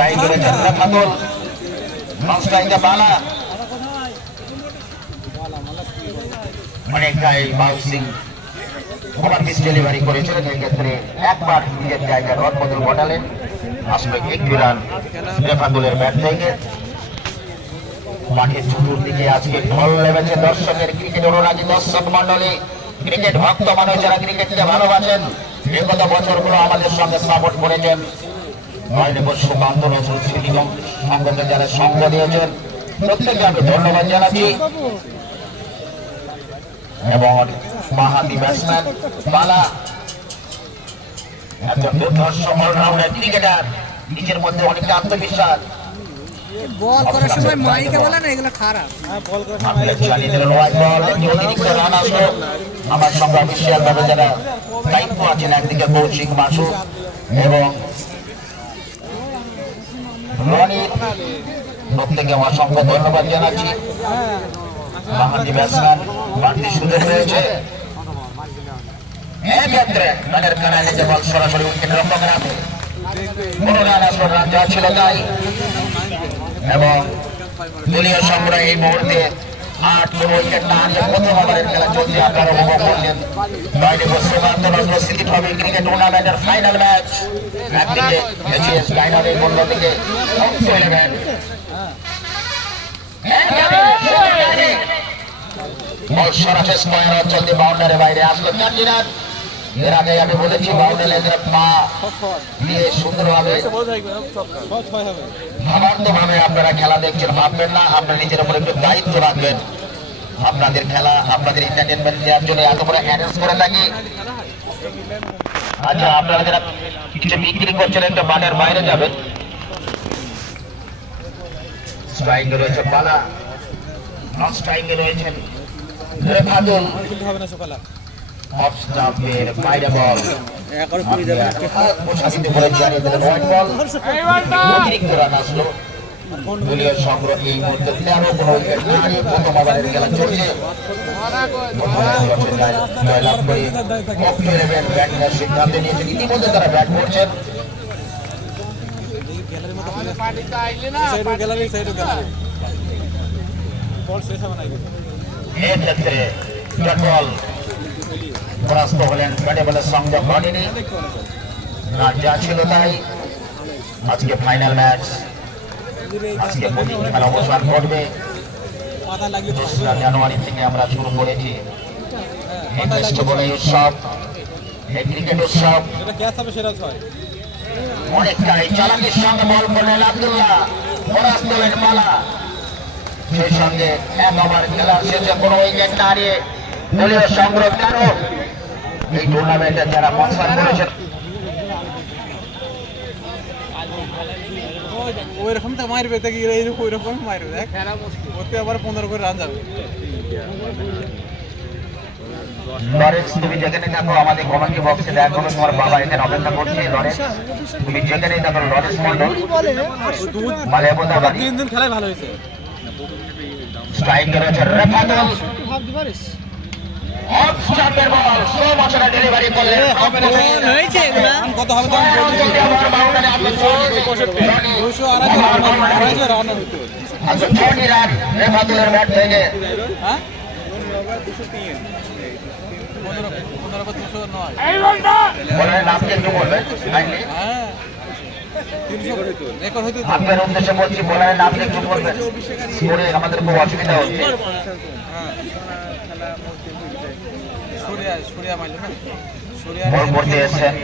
Strike করেছেন রেফাতুল, নন স্ট্রাইকে বালা, অনেকটাই বাউন্সিং ওভার পিচ ডেলিভারি করেছিলেন। এই ক্ষেত্রে একবার নিজের জায়গায় রদ বদল ঘটালেন। আসলে একটি রান রেফাতুলের ব্যাট থেকে। মাঠের চতুর্দিকে আজকে ঢল নেমেছে দর্শকের, ক্রিকেট অনুরাগী দর্শক মন্ডলী, ক্রিকেট ভক্ত মানুষ যারা ক্রিকেটকে ভালোবাসেন, বিগত বছরগুলো আমাদের সঙ্গে সাপোর্ট করেছেন। সুকান্ত নজরুল স্মৃতি সংঘকে যারা সঙ্গ দিয়েছেন প্রত্যেককে আমি ধন্যবাদ জানাচ্ছি। এবং বাঁহাতি ব্যাটসম্যান বালা একজন দুর্ধর্ষ অলরাউন্ডার ক্রিকেটার, নিজের মধ্যে অনেকটা আত্মবিশ্বাস। বল করার সময় মাইকে বলে না এগুলো খারাপ। আমার সঙ্গে অফিসিয়াল ভাবে যারা দায়িত্ব আছেন, একদিকে কৌশিক মাসু এবং রনিত, প্রত্যেকে অসংখ্য ধন্যবাদ জানাচ্ছি। বাঁহাতি ব্যাটসম্যান বাড়তি সুযোগ রয়েছে এক্ষেত্রে রানের কানায় নিজে বল সরাসরি উইকেট রক্ষকের হাতে। বড় রান আসলো, রান যা ছিল তাই। এবং দলীয় সংগ্রহ এই মুহূর্তে 8 উইকেট না হারিয়ে প্রথম ওভারের খেলা চলছে। আপনারা উপভোগ করলেন সুকান্ত নজরুল স্মৃতি ট্রফি ক্রিকেট টুর্নামেন্টের ফাইনাল ম্যাচ। একদিকে এসিএস ডায়নামিক, অন্যদিকে সরাসরি স্কয়ার অঞ্চল দিয়ে বাউন্ডারির বাইরে আসলো 4 রান। এর আগে আমি বলেছি বাউন্ডারি পা দিয়ে সুন্দরভাবে ভাবে আপনারা খেলা দেখছেন, ভাববেন না। আপনারা নিজের উপর একটু দায়িত্ব রাখবেন। আপনাদের খেলা, আপনাদের এন্টারটেনমেন্ট দেওয়ার জন্য এত করে অ্যারেঞ্জ করে থাকি। আচ্ছা, আপনারা যারা কিছু বিক্রি করছেন একটু মাঠের বাইরে যাবেন। স্ট্রাইকে রয়েছে বালা, নন স্ট্রাইকে রয়েছেন রেফাতুল। অফ স্টাম্পের বাইরে বল, প্রশাসিত করে জানিয়ে দিলেন হোয়াইট বল। অতিরিক্ত রান আসলো। দলীয় সংগ্রহ এই মুহূর্তে 13 কোনো উইকেট না হারিয়ে প্রথম ওভারের খেলা চলছে। জয়লাভ করে অফ ইলেভেন ব্যাট নেওয়ার সিদ্ধান্ত নিয়েছেন। ইতিমধ্যে তারা ব্যাট করছেন। এক্ষেত্রে বল পরাস্ত হলেন, ব্যাটে বলের সংযোগ ঘটেনি, রান যা ছিল তাই। আজকে ফাইনাল ম্যাচ, আজকে খেলা অবসান ঘটবে। 2রা জানুয়ারি থেকে আমরা শুরু করেছি এই ফেস্টিভ্যাল, এই উৎসব, এই ক্রিকেট উৎসব। অনেকটাই চালাকির সঙ্গে বল করলেন আব্দুল্লাহ, পরাস্ত হলেন মালা। সেই সঙ্গে 1 ওভার খেলা শেষে কোনো উইকেট না হারিয়ে দলীয় সংগ্রহ 13। এই টুর্নামেন্টে যারা স্পন্সর করেছেন ওইরকম তো মারবে, ওইরকম মারবে, দেখ ওতে আবার 15 করে রান যাবে। লরেন্স, তুমি যেখানে থাকো আমাদের কমেন্ট বক্সে দেখা করো, তোমার বাবা এখানে অপেক্ষা করছে। লরেন্স, তুমি যেখানেই থাকো, লরেন্স মন্ডল মালেবুদা বাড়ি। 3 দিন খেলাই ভালো হয়েছে। স্ট্রাইক করেছে Refatul, of স্টাম্পের ball, slow মোশনে delivery করলেন। হয়েছে এগুলা কত হবে তো আমি বলছি, 200 রান হইতো। আচ্ছা, 6 রান রেফাতুলের ব্যাট থেকে। হ্যাঁ 203, 15 209। বলেন নামকে একটু বলবেন কাইন্ডলি। হ্যাঁ 300 রেকর্ড হইতো। আপনার উদ্দেশ্যে বলছি, বলেন নামকে একটু বলবেন। স্কোরে আমাদের খুব অসুবিধা হচ্ছে। হ্যাঁ সূর্যা মাইল না, সূর্যা বল করতে এসেছেন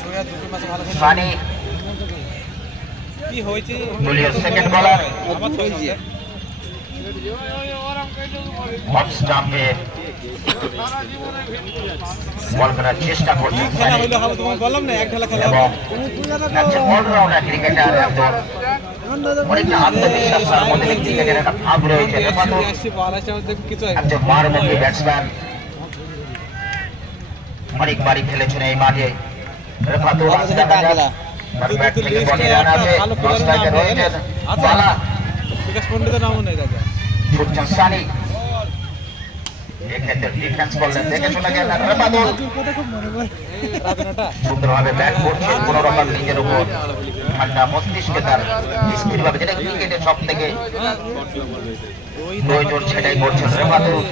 সূর্যা 2 ম্যাচে ভালো খেলে। সানি কি হয়েছে দলীয় সেকেন্ড বলার, আবার হয়েছে। অফ স্টাম্পে বল করার চেষ্টা করছেন খেলা হইলো হবে, তোমাকে বললাম না এক খেলা খেলা এবং একজন অলরাউন্ডার ক্রিকেটার, একজন অনেকটা আত্মবিশ্বাস তার মধ্যে, ক্রিকেটের একটা ভাব রয়েছে। রেফাতুল একজন মারমুখী ব্যাটসম্যান, অনেকবারই খেলেছেন এই মাঠে। রেফাতুল ব্যাট থেকে বলে রান আছে, নন স্ট্রাইকে রয়েছেন বালা, বিকাশ পণ্ডিতের নামও নেই দাদা। ছুটছেন সানি। এক্ষেত্রে ডিফেন্স করলেন, দেখে শোনা গেল রেফাদুল কথা খুব মনে পড়ে। সুন্দরভাবে ব্যাট করছে কোন রকম নিজের উপর ঠান্ডা মস্তিষ্কে তার স্থিরভাবে, যেটা ক্রিকেটের সব থেকে প্রয়োজন সেটাই করছেন রেফাদুল।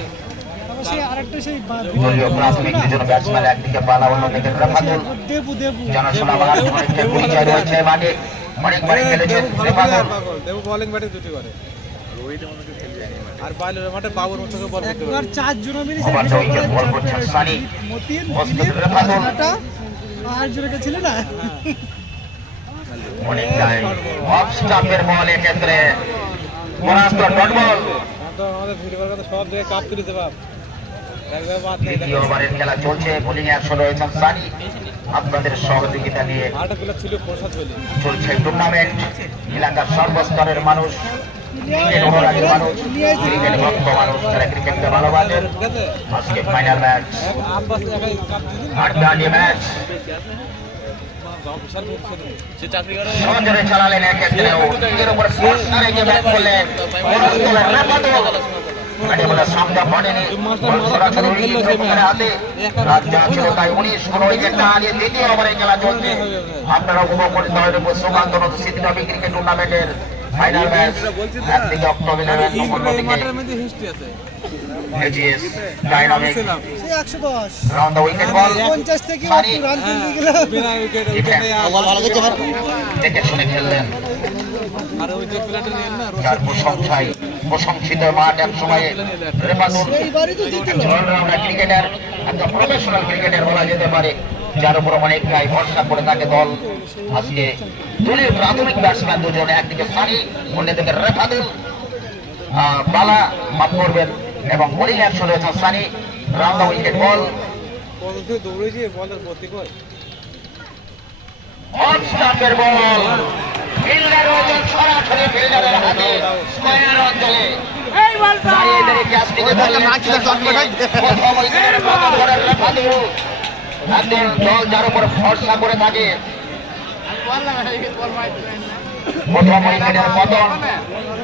সেই আরেকটা সেই দলীয় প্রাথমিক দুজন ব্যাটসম্যান, একদিকে বালা অন্যদিকে রেফাদুল। দেবু জানাশোনা মাঠ অনেকটা পরিচয় রয়েছে মাঠে, অনেকবারই খেলেছেন রেফাদুল। দেবু বোলিং ব্যাটিং দুটি করে আর বাইরের মাঠে বাবুর মতো বল করতে একবার পারে। 4 জন মিলে ওভার দ্য উইকেট বল করছেন সানি। মতিন প্রস্তুত রেফাদুল। আর জোরেটা ছিল না অনেকটাই অফ স্টাম্পের বল, এক্ষেত্রে পরাস্ত ডট বল। তো আমাদের ভিডিওর কথা সব জায়গায় কাপ তুলেছে বাপ, একবার বাদ নেই। দ্বিতীয় ওভারের খেলা চলছে, বোলিং অ্যাকশন রয়েছেন সানি আপনাদের সহযোগিতা নিয়ে। আটা প্লেয়ার ছিল প্রসাদ বলে চলছে টুর্নামেন্ট, এলাকার সর্বস্তরের মানুষ, ক্রিকেট অনুরাগী মানুষ, ক্রিকেট ভক্ত মানুষ, যারা ক্রিকেটকে ভালোবাসেন। ঠিক আছে, আজকে ফাইনাল ম্যাচ, আব্বাস একাই কাপ দিয়েছে আটগানি ম্যাচ বিশাল পরিষদ সে চাকরি করে। সহজরে চালালেন, এক্ষেত্রেও নিজের উপর ফোর্স রেখে ব্যাট করলেন রেফাদুল। ব্যাটে বলে সামনে পড়েনি, বল সরাসরি উইকেটের হাতে। রাত যা ছিল তাই 19 কোন উইকেট না হারিয়ে দ্বিতীয় ওভারে খেলা চলছে। আপনারা উপভোগ করতে হবে সুকান্ত সিদ্ধি ক্রিকেট টুর্নামেন্টের ফাইনাল ম্যাচ। একদিকে অক্টোবরের এই অন্যদিকে মাঠের মধ্যে হিস্ট্রি আছে। এজিএস ডাইনামিক ছিলাম সেই 110 রাউন্ড দ্য উইকেট বল 50 থেকে সানি একটু রান তুলতে গেল বিনা উইকেট উইকেটে দেখে শুনে খেললেন। আর ওই যে প্লেয়ারটা নিয়ে না যার প্রশংসিত মাঠ এক সময়ে রেফাদুল এইবারই তো জিতল অলরাউন্ডার ক্রিকেটার, একটা প্রফেশনাল ক্রিকেটার বলা যেতে পারে, যার উপর অনেকটাই ভরসা করে থাকে দল। আজকে দলীয় প্রাথমিক ব্যাটসম্যান দুজন, একদিকে সানি অন্যদিকে রেফাদুল। বালা মাফ করবেন এবং বোলিং অ্যাকশন রয়েছে সানি। রাউন্ড দ্য উইকেট বল কত থেকে দৌড়েছে বলের প্রতি কয় অফ স্টাম্পের বল, ফিল্ডার রয়েছেন সরাসরি ফিল্ডারের হাতে স্কয়ার অঞ্চলে। দাঁড়িয়ে দাঁড়িয়ে ক্যাচটিকে ধরলেন, প্রথম উইকেটের পতন করেন রেফাদুল। একজন দল যার উপর ভরসা করে থাকে, প্রথম উইকেটের পতন।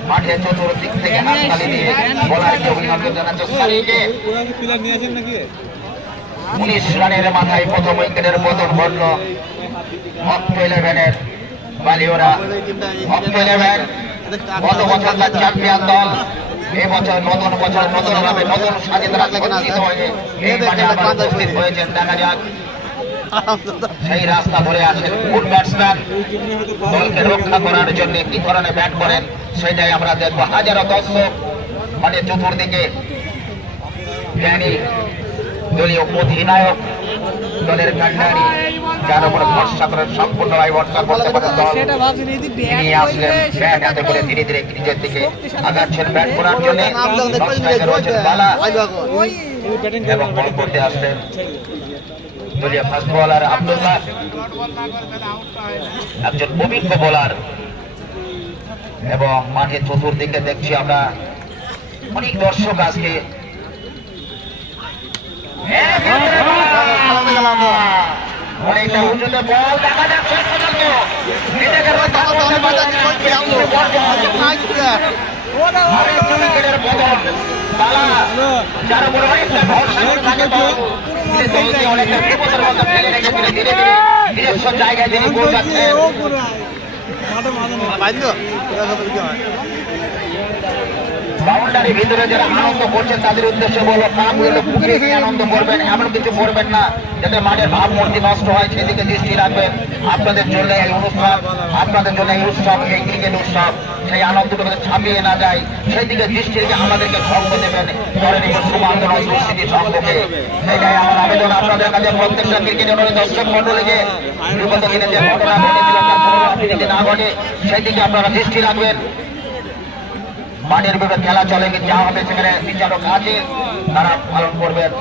মাঠে চতুর্দিক থেকে হাততালি দিয়ে বোলারকে অভিনন্দন জানাচ্ছে সানিকে। ওরা কি প্লেয়ার নিয়ে আসেন নাকি 19 রানের মাথায় প্রথম উইকেটের পতন ঘটল অক্টো 11-এর বালিওরা। অক্টো 11 গত বছরকার চ্যাম্পিয়ন দল, এবছর নতুন বছর নতুন ভাবে নতুন স্বাধীনতা সজ্জিত হয়ে এই মাঠে আবার উপস্থিত হয়েছেন। দেখা যাক সেই রাস্তা ধরে আছেন গুড ব্যাটসম্যান, দলকে রক্ষা করার জন্য কি ধরনের ব্যাট করেন সেটাই আমরা দেখবো। হাজারো দর্শক মানে চতুর্দিকে জ্ঞানী দলীয় অধিনায়ক, দলের কান্ডারি, যার উপর ভরসা করে সম্পূর্ণভাবে ভরসা করতে পারে দল। সেটা ভাবছি যদি তিনি আসলেন ব্যাট হাতে করে ধীরে ধীরে ক্রিজের দিকে আগাচ্ছেন ব্যাট করার জন্য। রয়েছেন বালা ওই ব্যাটিং এবং বল করতে আসলেন দলীয় ফাস্ট বোলার আব্দুল্লাহ, একজন অভিজ্ঞ বোলার। এবং মাঠের চতুর্দিকে দেখছি আমরা অনেক দর্শক আজকে। অনেকটা উঁচুতে বল দেখা যাচ্ছে পর্যন্ত নিজেকে রক্ষা করতে পারলেন না। আরেক উইকেটের পতন বালা, যার উপর অনেকটা ভরসা করে থাকে দল। সে দলকে অনেকটা বিপদের মধ্যে ফেলে রেখেছিল, ধীরে ধীরে নিজস্ব জায়গায় তিনি গোল যাচ্ছেন। বাউন্ডারির ভিতরে যারা আনন্দ করছেন তাদের উদ্দেশ্যে বলবো, কাপগুলো বুকে নিয়ে আনন্দ করবেন, এমন কিছু করবেন না যাতে মাঠের ভাবমূর্তি নষ্ট হয়, সেদিকে দৃষ্টি রাখবেন। আপনাদের জন্য এই অনুষ্ঠান, আপনাদের জন্য এই উৎসব, এই ক্রিকেট উৎসব, সেই আনন্দটাকে ছাপিয়ে না যায় সেই দিকে দৃষ্টি রেখে আমাদেরকে সঙ্গ দেবেন। ধরে নিব সুকান্ত দুঃস্থিতি সঙ্গকে, সেটাই আমার আবেদন আপনাদের কাছে। প্রত্যেকটা ক্রিকেটের দর্শক মন্ডলীকে বিগত দিনে যে ঘটনা ঘটেছিল তার পুনরাবৃত্তি না ঘটে সেই দিকে আপনারা দৃষ্টি রাখবেন। মাঠের ভিতরে খেলা চলে, যা হবে সেখানে বিচারক আছে, তারা পালন করবেন।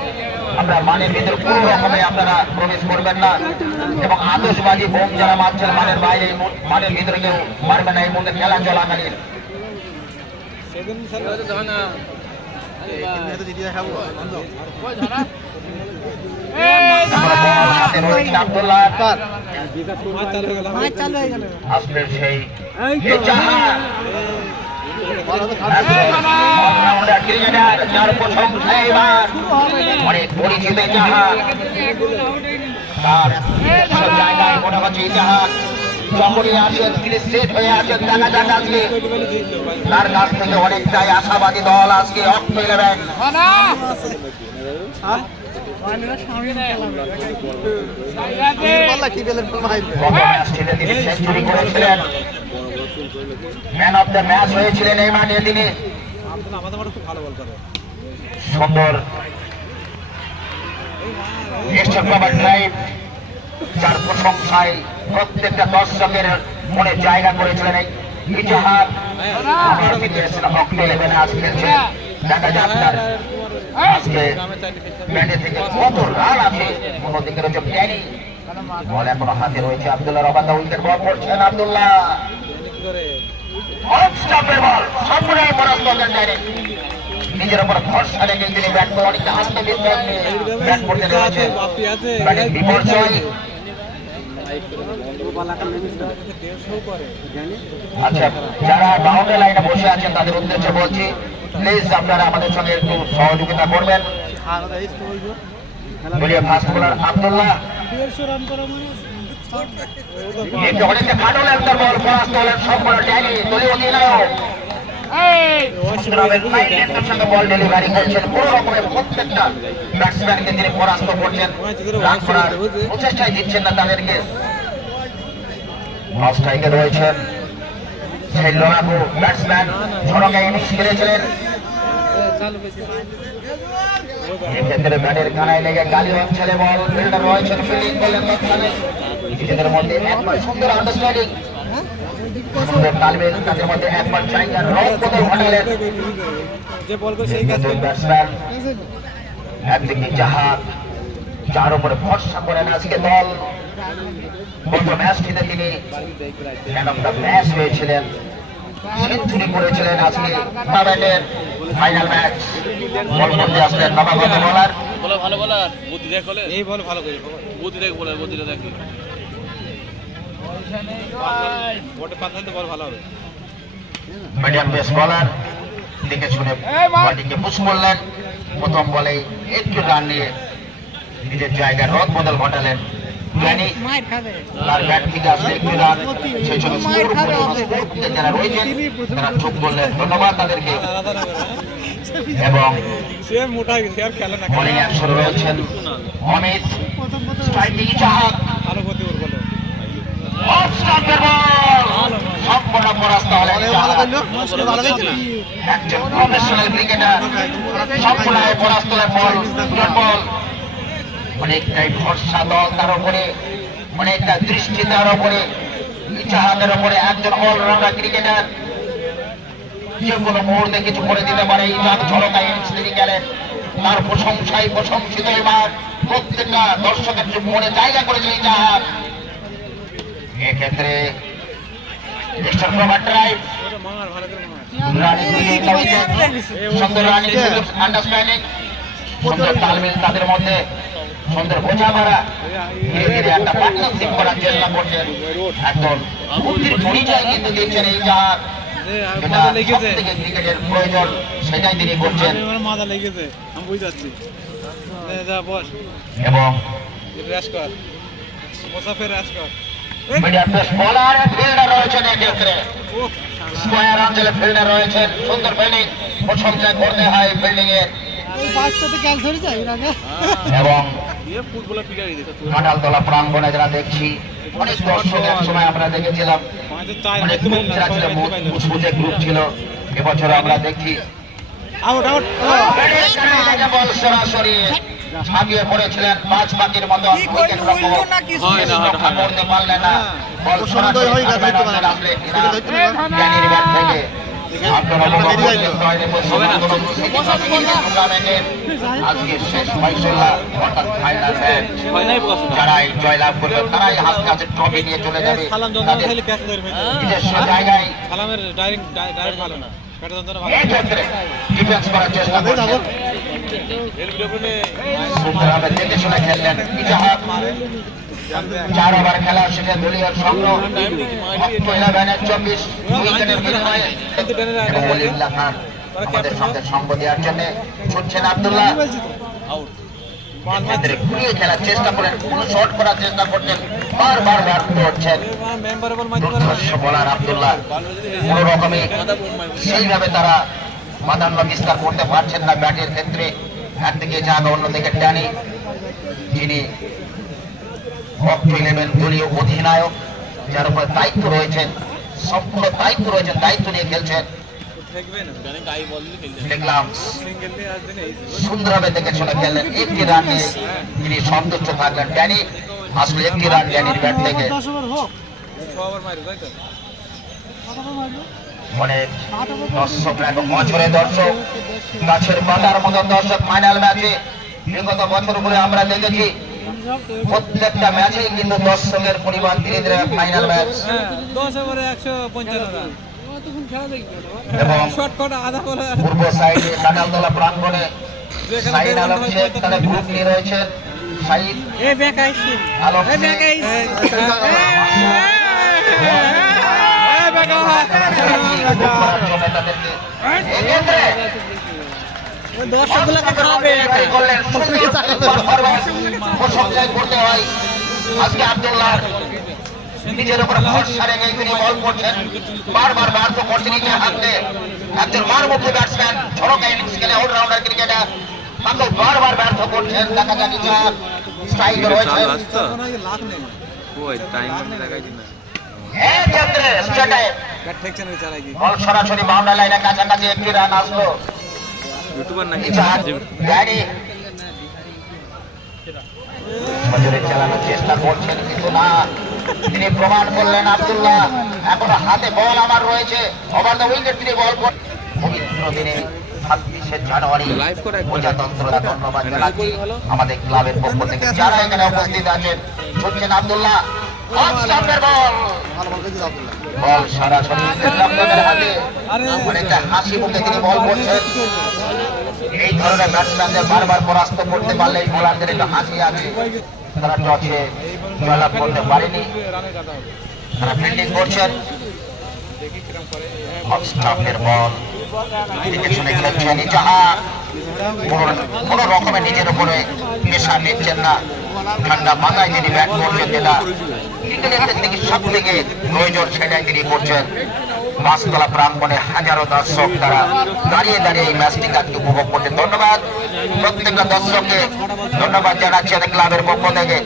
আমরা মাঠের ভিতরে কোনো রকমে আপনারা প্রবেশ করবেন না এবং আতশবাজি বোম যারা মারছেন মাঠের বাইরে, মাঠের ভিতরে কেউ মারবে না এই মুহূর্তে খেলা চলাকালীন। সেদিন স্যার যাবে না আব্দুল্লাহ চালু হয়ে গেল আসলে সেই অলরাউন্ডার ক্রিকেটার যার প্রশংসায় এবার অনেক পরিচিত জাহাজ তার নিজস্ব জায়গায় মনে হচ্ছে এই জাহাজ যখনই আসেন তিনি সেট হয়ে আছেন দেখা যাক আজকে তার কাছ থেকে অনেকটাই আশাবাদী দল আজকে অক্ট ইলেভেন তিনি সেঞ্চুরি করেছিলেন ম্যান অফ দ্য ম্যাচ হয়েছিলেন এই মাঠে তিনি সুন্দর কভার ড্রাইভ যার প্রশংসায় প্রত্যেকটা দর্শকের মনে জায়গা করেছিলেন এই জাহাজ আবার তিনি এসেছেন অক্ট ইলেভেনে আজ খেলছেন দেখা যাক তার আজকে ব্যাটে থেকে কত রান আছে অন্যদিকে রয়েছে প্ল্যানিং বল এখনো হাতে রয়েছে আব্দুল্লাহ রবাদা উইকেট বল করছেন আব্দুল্লাহ অফ স্টাম্পের বল সম্পূর্ণ পরাস্ত করেন ডাইরেক্ট নিজের উপর ভরসা রেখে তিনি ব্যাট করে অনেকটা আত্মবিশ্বাস নিয়ে ব্যাট করতে রয়েছে ব্যাটিং বিপর্যয় আচ্ছা যারা বাউন্ডারি লাইনে বসে আছেন তাদের উদ্দেশ্যে বলছি প্লিজ আপনারা আমাদের সঙ্গে একটু সহযোগিতা করবেন বলিয়ে ফাস্ট বোলার আব্দুল্লাহ অনেকটা খাটো লেন্থের বল পরাস্ত হলেন সম্পূর্ণ ট্যালি দলীয় অধিনায়ক সঙ্গে বল ডেলিভারি করছেন কোন রকমের প্রত্যেকটা ব্যাটসম্যানকে তিনি পরাস্ত করছেন রান করার প্রচেষ্টায় দিচ্ছেন না তাদেরকে অফ স্ট্রাইকে রয়েছেন সেই লড়াকু ব্যাটসম্যান ঝড়কা ইনিংস খেলেছিলেন এক্ষেত্রে ব্যাটের কানায় লেগে গালি অঞ্চলে বল ফিল্ডার রয়েছেন ফিল্ডিং করলেন নিজেদের মধ্যে একবার সুন্দর আন্ডারস্ট্যান্ডিং সুন্দর তালমেল তাদের মধ্যে একবার জায়গার রং বদল ঘটালেন ব্যাটসম্যান একদিকে জাহাজ যার উপরে ভরসা করেন আজকে দল গত ম্যাচটিতে তিনি ম্যান অফ দ্য ম্যাচ হয়েছিলেন সেঞ্চুরি করেছিলেন আজকে টুর্নামেন্টের ফাইনাল ম্যাচ বল করতে আসলেন নবাগত বোলার ভালো বলার বুদ্ধি দেখ বলে এই বল ভালো করে বুদ্ধি দেখ বলে বুদ্ধিটা দেখি বটে পাতলে বল ভালো হবে মিডিয়াম পেস বোলার দেখে শুনে বলটিকে পুশ করলেন প্রথম বলেই একটু রান নিয়ে নিজের জায়গায় রদ বদল ঘটালেন তার ব্যাট থেকে আসলে একটু রান সেই জন্য যারা রয়েছেন তারা চোখ করলেন ধন্যবাদ তাদেরকে এবং বোলিং অ্যাকশন রয়েছেন অমিত স্ট্রাইকিং জাহাজ অফ স্টাম্পের বল সম্পূর্ণ পরাস্ত হলেন একজন প্রফেশনাল ক্রিকেটার সম্পূর্ণ পরাস্ত হলেন বল অনেকটাই ভরসা দল তার উপরে অনেকটা দৃষ্টি তার উপরে জাহাজের উপরে একজন অলরাউন্ডার ক্রিকেটার যে কোনো মুহূর্তে কিছু করে দিতে পারে এই জাহাজ ঝড়কা ইনিংস তিনি গেলেন তার প্রশংসায় প্রশংসিত এবার প্রত্যেকটা দর্শকের মনে জায়গা করেছে এই জাহাজ এক্ষেত্রে সুন্দর রানিং আন্ডারস্ট্যান্ডিং সুন্দর তালমিল তাদের মধ্যে সুন্দর বোঝাপড়া ধীরে ধীরে একটা পার্টনারশিপ করার চেষ্টা করছেন একদম বুদ্ধির পরিচয় কিন্তু দিচ্ছেন এই জাহাজ ক্রিকেটের প্রয়োজন সেটাই তিনি করছেন এবং মিডিয়াম পেস বোলার ফিল্ডার রয়েছেন এক্ষেত্রে স্কয়ার অঞ্চলে ফিল্ডার রয়েছেন সুন্দর ফিল্ডিং প্রশংসা করতে হয় ফিল্ডিং এর এবং কাঁঠালতলা প্রাঙ্গণে যারা দেখছি অনেক দর্শক এক সময় আমরা দেখেছিলাম অনেক গ্রুপ যারা ছিল মুচমুচে গ্রুপ ছিল এবছর আমরা দেখছি বল সরাসরি ঝাঁপিয়ে পড়েছিলেন 5 বাকির মতো উইকেট করতে পারলেন না বল সরাসরি জ্ঞানীর ব্যাট থেকে আপনারা আজকে শেষ ফয়সালা অর্থাৎ ফাইনাল ম্যাচ যারাই জয়লাভ করবে তারাই হাত কাছে ট্রফি নিয়ে চলে যাবে নিজস্ব জায়গায় এই ক্ষেত্রে ডিফেন্স করার চেষ্টা করছেন সুন্দরভাবে দেখে শুনে খেললেন ইজাহাদ। 4 ওভার খেলা শেষে দলীয় সংগ্রহ 24 উইকেটের বিনিময়ে এবং ওলিউল্লাহ খান আমাদের সঙ্গে সঙ্গ দেওয়ার জন্য ছুটছেন আব্দুল্লাহ। ক্ষেত্রে ঘুরিয়ে খেলার চেষ্টা করেন, কোনো শট করার চেষ্টা করছেন, বারবার ব্যর্থ হচ্ছেন দুর্ধর্ষ বোলার আব্দুল্লাহ। কোনো রকমে সেইভাবে তারা প্রাধান্য বিস্তার করতে পারছেন না ব্যাটের ক্ষেত্রে। একদিকে জাগা, অন্যদিকে ড্যানি, যিনি অক্টো 11 দলীয় অধিনায়ক, যার উপর দায়িত্ব রয়েছেন, সম্পূর্ণ দায়িত্ব রয়েছেন, দায়িত্ব নিয়ে খেলছেন। দেখলাম সুন্দরভাবে দেখে শুনে খেললেন, একটি রান নিয়ে তিনি সন্তুষ্ট থাকলেন। ড্যানি আসলে একটি রান ড্যানির ব্যাট থেকে। অনেক দর্শক, বছরে দর্শক, গাছের পাতার মতো দর্শক ফাইনাল ম্যাচে বিগত বছরগুলো আমরা দেখেছি প্রত্যেকটা ম্যাচেই কিন্তু দর্শকের পরিমাণ ধীরে ধীরে ফাইনাল ম্যাচ। 10 ওভারে 155 রান এবং শর্টকাট আধা বলে পূর্ব সাইডে কাটালতলা প্রাঙ্গণে সাইদ আলম শেখ তাদের গ্রুপ নিয়ে রয়েছেন। সাইদ এ বেকাইছি আলম এ বেকাইছি দর্শকগুলোকে খাবে করতে হয়। আজকে আব্দুল্লাহ নিজের উপর ভরসা রেখে তিনি বল করছেন, বারবার ব্যর্থ করছেন নিজের হাতে। একজন মারমুখী ব্যাটসম্যান, ঝড়কা ইনিংস খেলে অলরাউন্ডার ক্রিকেটার, তাকে বারবার ব্যর্থ করছেন। দেখা যাচ্ছে চার স্ট্রাইক রয়েছে। বল সরাসরি বাউন্ডারি লাইনের কাছাকাছি, একটি রান আসলো। চালানোর চেষ্টা করছেন কিন্তু না, তিনি প্রমাণ করলেন আব্দুল্লাহ এখনো হাতে বল আমার রয়েছে। ওভার দ্য উইকেট তিনি বল করেন। পবিত্র দিনে 26শে জানুয়ারি প্রজাতন্ত্র ধন্যবাদ জানাচ্ছি আমাদের ক্লাবের পক্ষ থেকে যারা এখানে উপস্থিত আছেন। ছুটছেন আব্দুল্লাহ, বল সরাসরি হাতে, অনেকটা হাসি মুখে তিনি বল করছেন। এই ধরনের ব্যাটসম্যানদের বারবার পরাস্ত করতে পারলে এই বোলারদের একটা হাসি আছে। তারা টসে জয়লাভ করতে পারেনি, তারা ফিল্ডিং করছেন। অফস্টাম্পের বল দেখে শুনে খেলছেন ইজাহাদ। কোন রকমের নিজের উপরে প্রেশার নিচ্ছেন না, ঠান্ডা মাথায় তিনি ব্যাট করছেন, যেটা ক্রিকেটের থেকে সব থেকে প্রয়োজন সেটাই তিনি করছেন। মাছতলা প্রাঙ্গণে হাজারো দর্শক তারা দাঁড়িয়ে দাঁড়িয়ে এই ম্যাচটিকে আজকে উপভোগ করছেন। ধন্যবাদ প্রত্যেকটা দর্শককে, ধন্যবাদ জানাচ্ছি আমাদের ক্লাবের পক্ষ থেকে।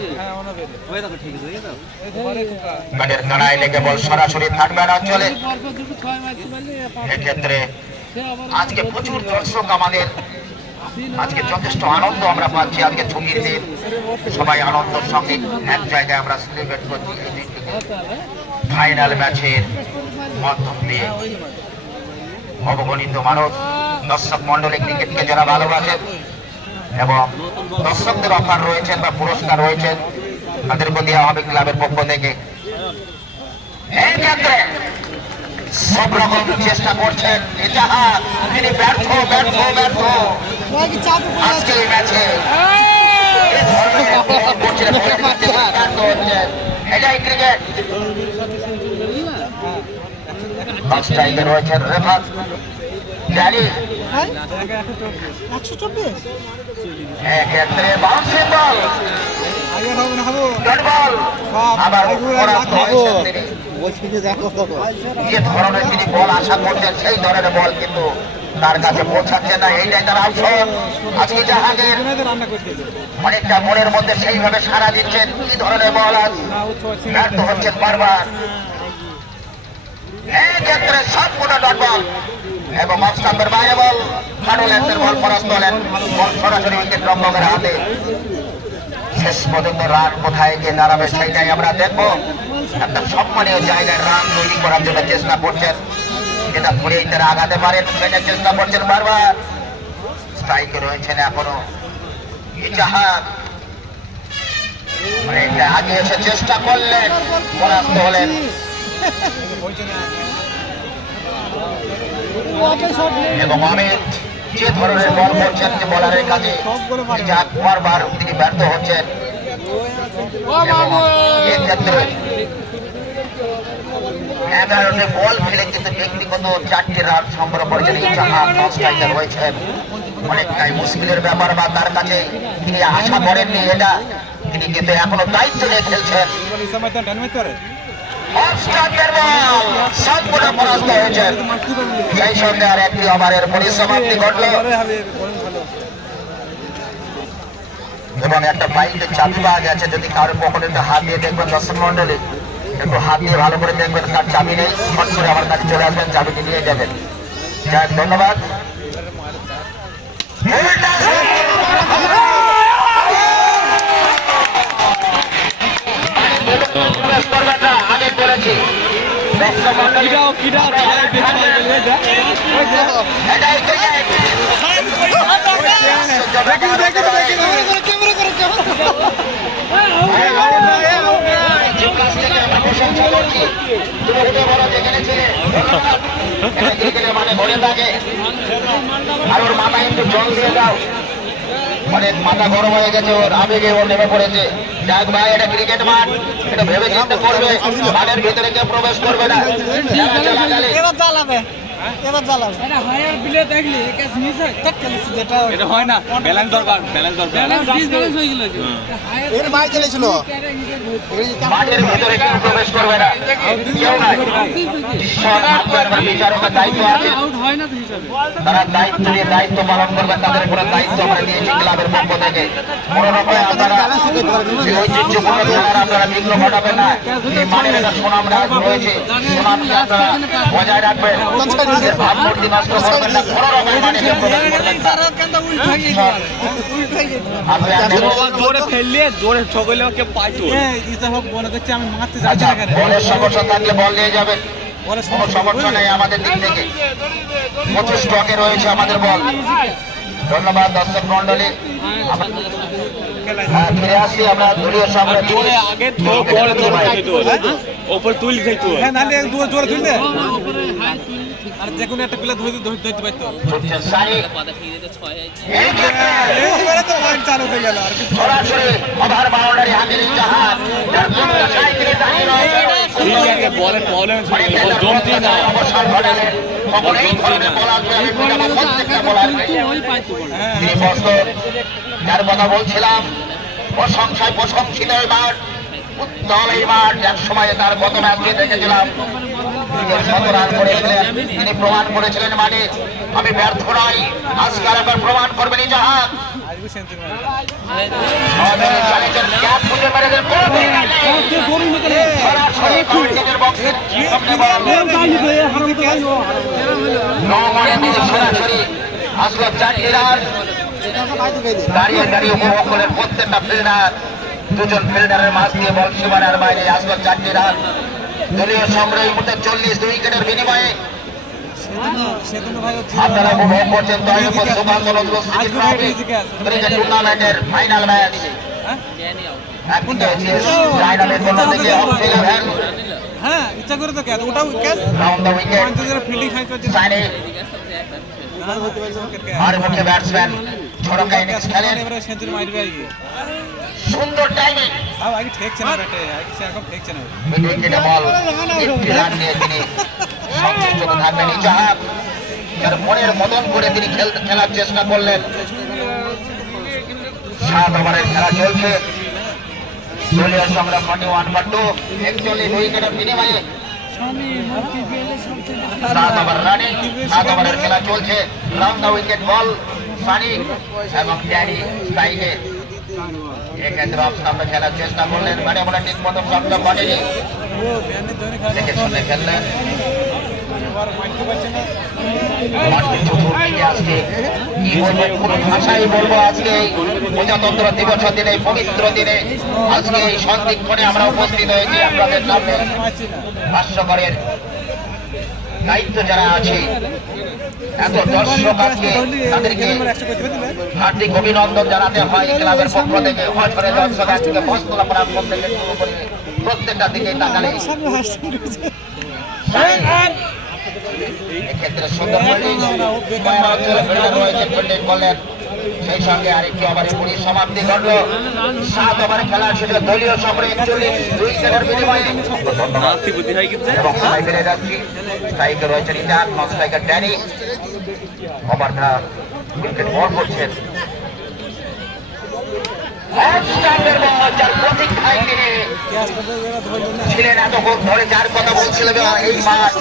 ব্যাটের কানায় লেগে বল সরাসরি থাকবে না অঞ্চলে। এক্ষেত্রে আজকে প্রচুর দর্শক আমাদের, আজকে যথেষ্ট আনন্দ আমরা পাচ্ছি। আজকে ছুটির দিন, সবাই আনন্দের সঙ্গে এক জায়গায় আমরা সেলিব্রেট করছি এই দিনটিকে। ফাইনাল ম্যাচের মাধ্যম দিয়ে অবগণিত মানুষ, দর্শক মন্ডলী ক্রিকেটকে যারা ভালোবাসেন এবং দর্শকদের অফার রয়েছেন বা পুরস্কার রয়েছেন, তাদেরকে দেওয়া হবে ক্লাবের পক্ষ থেকে। এই ক্ষেত্রে সব রকম চেষ্টা করছেন ইজাহাদ, তিনি ব্যর্থ ব্যর্থ ব্যর্থ আজকে এই ম্যাচে। এটাই ক্রিকেট। স্ট্রাইকে রয়েছেন রেফাত ড্যানি, এক্ষেত্রে বাউন্সি বল, ডট বল, আবার পরাস্ত হয়েছেন তিনি। যে ধরনের তিনি বল আশা করছেন সেই ধরনের বল কিন্তু তার কাছে পৌঁছাচ্ছে না, এইটাই তার আউটশট। আজকে জাহাজের অনেকটা মনের মধ্যে সেইভাবে সাড়া দিচ্ছেন, কি ধরনের বল আজ ব্যর্থ হচ্ছেন বারবার। এই ক্ষেত্রে সম্পূর্ণ ডট বল এবং অফ স্টাম্পের বাইরে বল, ফাডুলেন্সের বল পরাস্ত হলেন, বল সরাসরি উইকেট রক্ষকের হাতে। শেষ পর্যন্ত রান কোথায় গিয়ে দাঁড়াবে সেইটাই আমরা দেখবো। একটা সম্মানীয় জায়গায় রান তৈরি করার জন্য চেষ্টা করছেন, যেটা ধরেই তারা আগাতে পারেন সেটার চেষ্টা করছেন বারবার। স্ট্রাইকে রয়েছেন এখনো ইজাহাদ, আগে এসে চেষ্টা করলেন, পরাস্ত হলেন। এবং অমিত যে ধরনের বল করছেন যে বলারের কাছে যা বারবার তিনি ব্যর্থ হচ্ছেন এবং এক্ষেত্রে 11টি বল ফেলে কিন্তু ব্যক্তিগত 4টি রান সংগ্রহ করেছেন এই জাহান নন স্ট্রাইকার রয়েছেন। অনেকটাই মুশকিলের ব্যাপার বা তার কাছে তিনি আশা করেননি এটা, তিনি কিন্তু এখনো দায়িত্ব নিয়ে খেলছেন। সম্পূর্ণ পরাস্ত হয়েছেন, সেই সঙ্গে আর একটি ওভারের পরিসমাপ্তি ঘটল এবং একটা বাইকের চাবি পাওয়া গেছে। যদি কারোর পকেটে একটু হাত দিয়ে দেখবেন দর্শক মন্ডলী, একটু হাত দিয়ে ভালো করে দেখবেন তার চাবি নেই, ফট করে আমার কাছে চলে আসবেন, চাবিটি নিয়ে যাবেন। যাক, ধন্যবাদ। আগে করেছি মানে ঘরে থাকে আর ওর মাথায় একটু জল দিয়ে দাও, অনেক মাথা গরম হয়ে গেছে, ওর আবেগে ও নেমে পড়েছে। যাক ভাই, এটা ক্রিকেট মাঠ, এটা ভেবে চিন্তে করবে, মাঠের ভিতরে কেউ প্রবেশ করবে না। এবার জ্বালাবে, এবার জ্বালাবে। এটা হয় আর বিলে দেখলি একা মিস হয় ট্যাকলিস, যেটা এটা হয় না, ব্যালেন্স দরকার, ব্যালেন্স দরকার। ব্যালেন্স হয়ে গেল। এর বাইক চলেছিল, মাঠের ভিতরে কেউ প্রবেশ করবে না, কেউ নাই। বিচারকের দায়িত্ব আছে, আউট হয় না তো হিসাবে। তারা দায়িত্ব নিয়ে দায়িত্ব পালন করবে, তাদের উপরে দায়িত্ব আমরা দিয়েছি ক্লাবের পক্ষ থেকে। কোনো রকম আপনারা এই ঐতিহ্যপূর্ণ খেলার আপনারা বিঘ্ন ঘটাবেন না। এই মাঠের একটা সুনাম রয়েছে, সুনামকে আপনারা বজায় রাখবেন, ভাবমূর্তি নষ্ট করবেন না, কোনো রকম মাঠে কেউ প্রবেশ করবেন না। জোরে ফেললে জোরে ঠকলে ওকে পাই তো। আমি মারতে আচ্ছা, বলের সমস্যা থাকলে বল নিয়ে যাবেন, কোনো সমস্যা নেই আমাদের দিক থেকে। প্রচুর স্টকে রয়েছে আমাদের বল। ধন্যবাদ দর্শক মন্ডলী। ফিরে আসছি আমরা দলীয় সংগ্রাম জোরে আগে তো পরে তো ওপর তুলি যাইতো। হ্যাঁ, নালে দুটো জোরে তুললে আর যে কোনো একটা প্লেয়ার ধরতে পারতো। এইবারে তো পয়েন্ট চালু হয়ে গেল আর কিছু। সরাসরি ওভার বাউন্ডারি হাতে নিয়ে জাহাজ, যার দুটো সাইকেলে দাঁড়িয়ে রয়েছে। ঠিক আছে, বলের প্রবলেম ছিল, বল জমছে না। অবসর ঘটালেন, কখন এই ধরনের বল আসবে আমি বোঝাবো প্রত্যেকটা বল আসবে। তিনি বস্ত, যার কথা বলছিলাম, প্রশংসায় প্রশংসিত এই মাঠ, উত্তল এই মাঠ। এক সময় তার গত ম্যাচে দেখেছিলাম নিজের 100 রান করেছিলেন, তিনি প্রমাণ করেছিলেন মাঠে আমি ব্যর্থ নই। আজকাল একবার প্রমাণ করবেন এই জাহাজ। আজকে সেঞ্চুরি আমাদের চালিয়েছেন, ক্যাপ খুঁজে মেরেছেন, সরাসরি কাউন্টিংয়ের বক্সের সামনে বল। সরাসরি আসলো 4টি রান। দাঁড়িয়ে দাঁড়িয়ে উপভোগ করলেন প্রত্যেকটা ফিল্ডার, দুজন ফিল্ডারের মাঝ দিয়ে বল সীমানার বাইরে আসলো 4টি রান। দলীয় সংগ্রহ এই মুহূর্তে 42 উইকেটের বিনিময়ে আপনারা উপভোগ করছেন দয়পুর সুকান্ত নজরুল স্মৃতি ট্রফি ক্রিকেট টুর্নামেন্টের ফাইনাল ম্যাচ। হ্যাঁ, ইচ্ছা করে তো ক্যাচ, ওটাও catch. Round the wicket, fielding side করছে। সাইনে আর মুখে ব্যাটসম্যান ঝড়কা ইনিংস খেলেন, এবারে সেঞ্চুরি মারবে আজকে। সুন্দর টাইমিং। তাও আগে ঠেকছে না ব্যাটে, আগে সেরকম ঠেকছে না। মিড উইকেটে বল, একটি রান নিয়ে তিনি সংযুক্ত থাকবেন এই জাহাজ, যার মনের মতন করে তিনি খেলার চেষ্টা করলেন। 7 ওভারের খেলা চলছে, দলীয় সংগ্রাম 41/2, 41 উইকেটের বিনিময়ে 7 ওভার রানে 7 ওভারের খেলা চলছে। রাউন্ড দ্য উইকেট বল সানি এবং ড্যানি স্ট্রাইকে। এক্ষেত্রে অফ সামনে খেলার চেষ্টা করলেন, মানে আমরা ঠিক মতো সংযোগ ঘটেনি, দেখে শুনে খেললেন। আজকে কি বলবো, কোনো ভাষাই বলবো, আজকে এই প্রজাতন্ত্র দিবসের দিনে, পবিত্র দিনে, আজকে এই সন্ধিক্ষণে আমরা উপস্থিত হয়েছি আপনাদের সামনে। হাস্যকরের দায়িত্ব যারা আছে, এত দর্শক আজকে তাদেরকে হার্দিক অভিনন্দন জানাতে হয় ক্লাবের পক্ষ থেকে। বছরে দর্শক আজকে বস্তলা প্রাঙ্গণ থেকে শুরু করে প্রত্যেকটা দিকে তাকালে এক্ষেত্রে সুন্দর ফিল্ডিং রয়েছে ফিল্ডিং করলেন সেই সঙ্গে আরেকটি ওভারে পুরি সমাপ্তি ঘটল 7 ওভারে খেলা শেষে দলীয় সংগ্রহ 41 দুই উইকেটের বিনিময়ে এবং সবাই ফিরে যাচ্ছি স্ট্রাইকে রয়েছে রিটার্ন নন স্ট্রাইকার ড্যানি ওভারটা উইকেট বল করছেন যার প্রতীক্ষায় তিনি ছিলেন এতক্ষণ ধরে যার কথা বলছিলেন এই মাঠ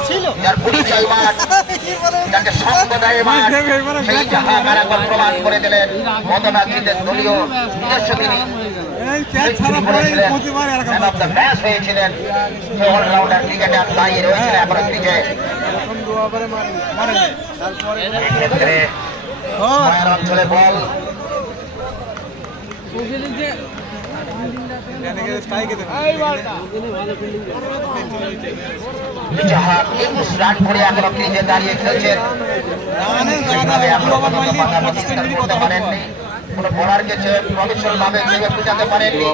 যার পরিচয় মাঠ যাকে সম্প্রদায় মাঠ সেই জাহাজ আর একবার প্রমাণ করে দিলেন মতনাথীদের দলীয় নিজস্ব তিনি ম্যাচ হয়েছিলেন অলরাউন্ডার ক্রিকেটার দায়ী রয়েছেন এখনো ক্রিজে এক্ষেত্রে অঞ্চলে বল রান করে এখনো ক্রিজে দাঁড়িয়ে খেলছেন করতে পারেননি কোন বোলারকে প্রফেশনাল ভাবে বুঝাতে পারেননি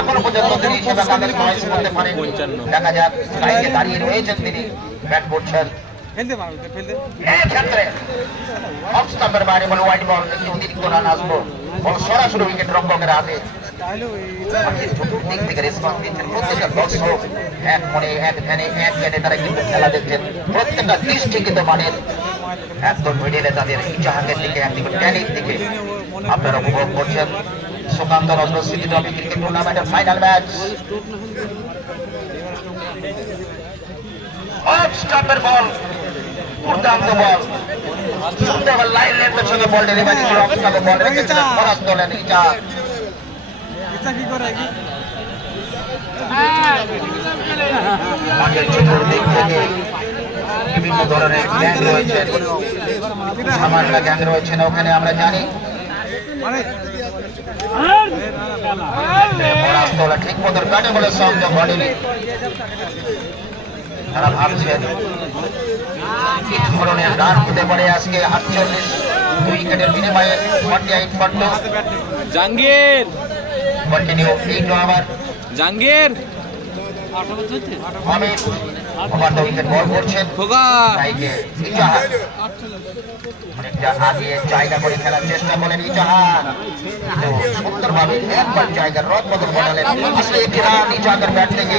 এখনো পর্যন্ত তিনি হিসেবে তাদের চয়েস করতে পারেন দেখা যাক স্ট্রাইকে দাঁড়িয়ে রয়েছেন তিনি ব্যাট করছেন এক্ষেত্রে অফ স্টাম্পের বাইরে বল হোয়াইট বল অতিরিক্ত রান আসবো বল সরাসরি উইকেট রক্ষকের হাতে চতুর্দিক থেকে রেসপন্স দিচ্ছেন প্রত্যেকটা দর্শক এক মনে এক ধ্যানে এক জ্ঞানে তারা কিন্তু খেলা দেখছেন প্রত্যেকটা দৃষ্টি কিন্তু মানের একদম মিডিলে তাদের ইজাহাকের দিকে একদিকে ট্যানির দিকে আপনারা উপভোগ করছেন সুকান্ত রত্ন সিটি ট্রফি ক্রিকেট টুর্নামেন্টের ফাইনাল ম্যাচ অফ স্টাম্পের বল দুর্দান্ত বল সুন্দর লাইন লেন্থের সঙ্গে বল ডেলিভারি করে অফ স্টাম্পে বল রেখেছিলেন ফরাজ তোলেন ইজাহাক মাঠের চতুর্দিক থেকে বিভিন্ন ধরনের গ্যাং রয়েছেন সামান্য গ্যাং রয়েছেন ওখানে আমরা জানি ঠিক মতো ব্যাটে বলে সংযোগ ঘটেনি তারা ভাবছেন কি ধরনের রান হতে পারে আজকে 48 উইকেটের বিনিময়ে 48 for Jahangir continue 8 over Jahangir Amit over the wicket bowl করছেন খোকা তাইকে ইজাহার অনেকটা আগিয়ে জায়গা করে খেলার চেষ্টা করেন ইজাহার সুন্দরভাবে একবার জায়গার রদ বদল ঘটালেন আসলে একটি রান ইজাহারের ব্যাট থেকে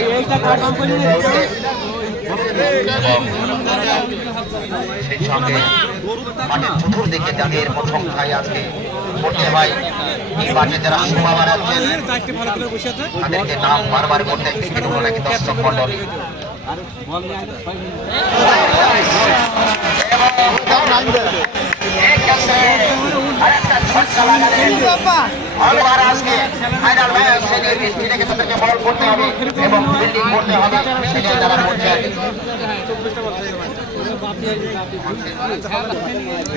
সেই সঙ্গে মাঠের চতুর্দিকে যাদের সংখ্যায় আজকে করতে ভাই এই মাঠে যারা শোভা বাড়াচ্ছেন তাদেরকে নাম বারবার করতে ক্রিকেট হলো নাকি দর্শক মন্ডলী আজকে ফাইনাল ম্যাচ সেটাকে তাদেরকে বল করতে হবে এবং ফিল্ডিং করতে হবে সেটাই তারা করছেন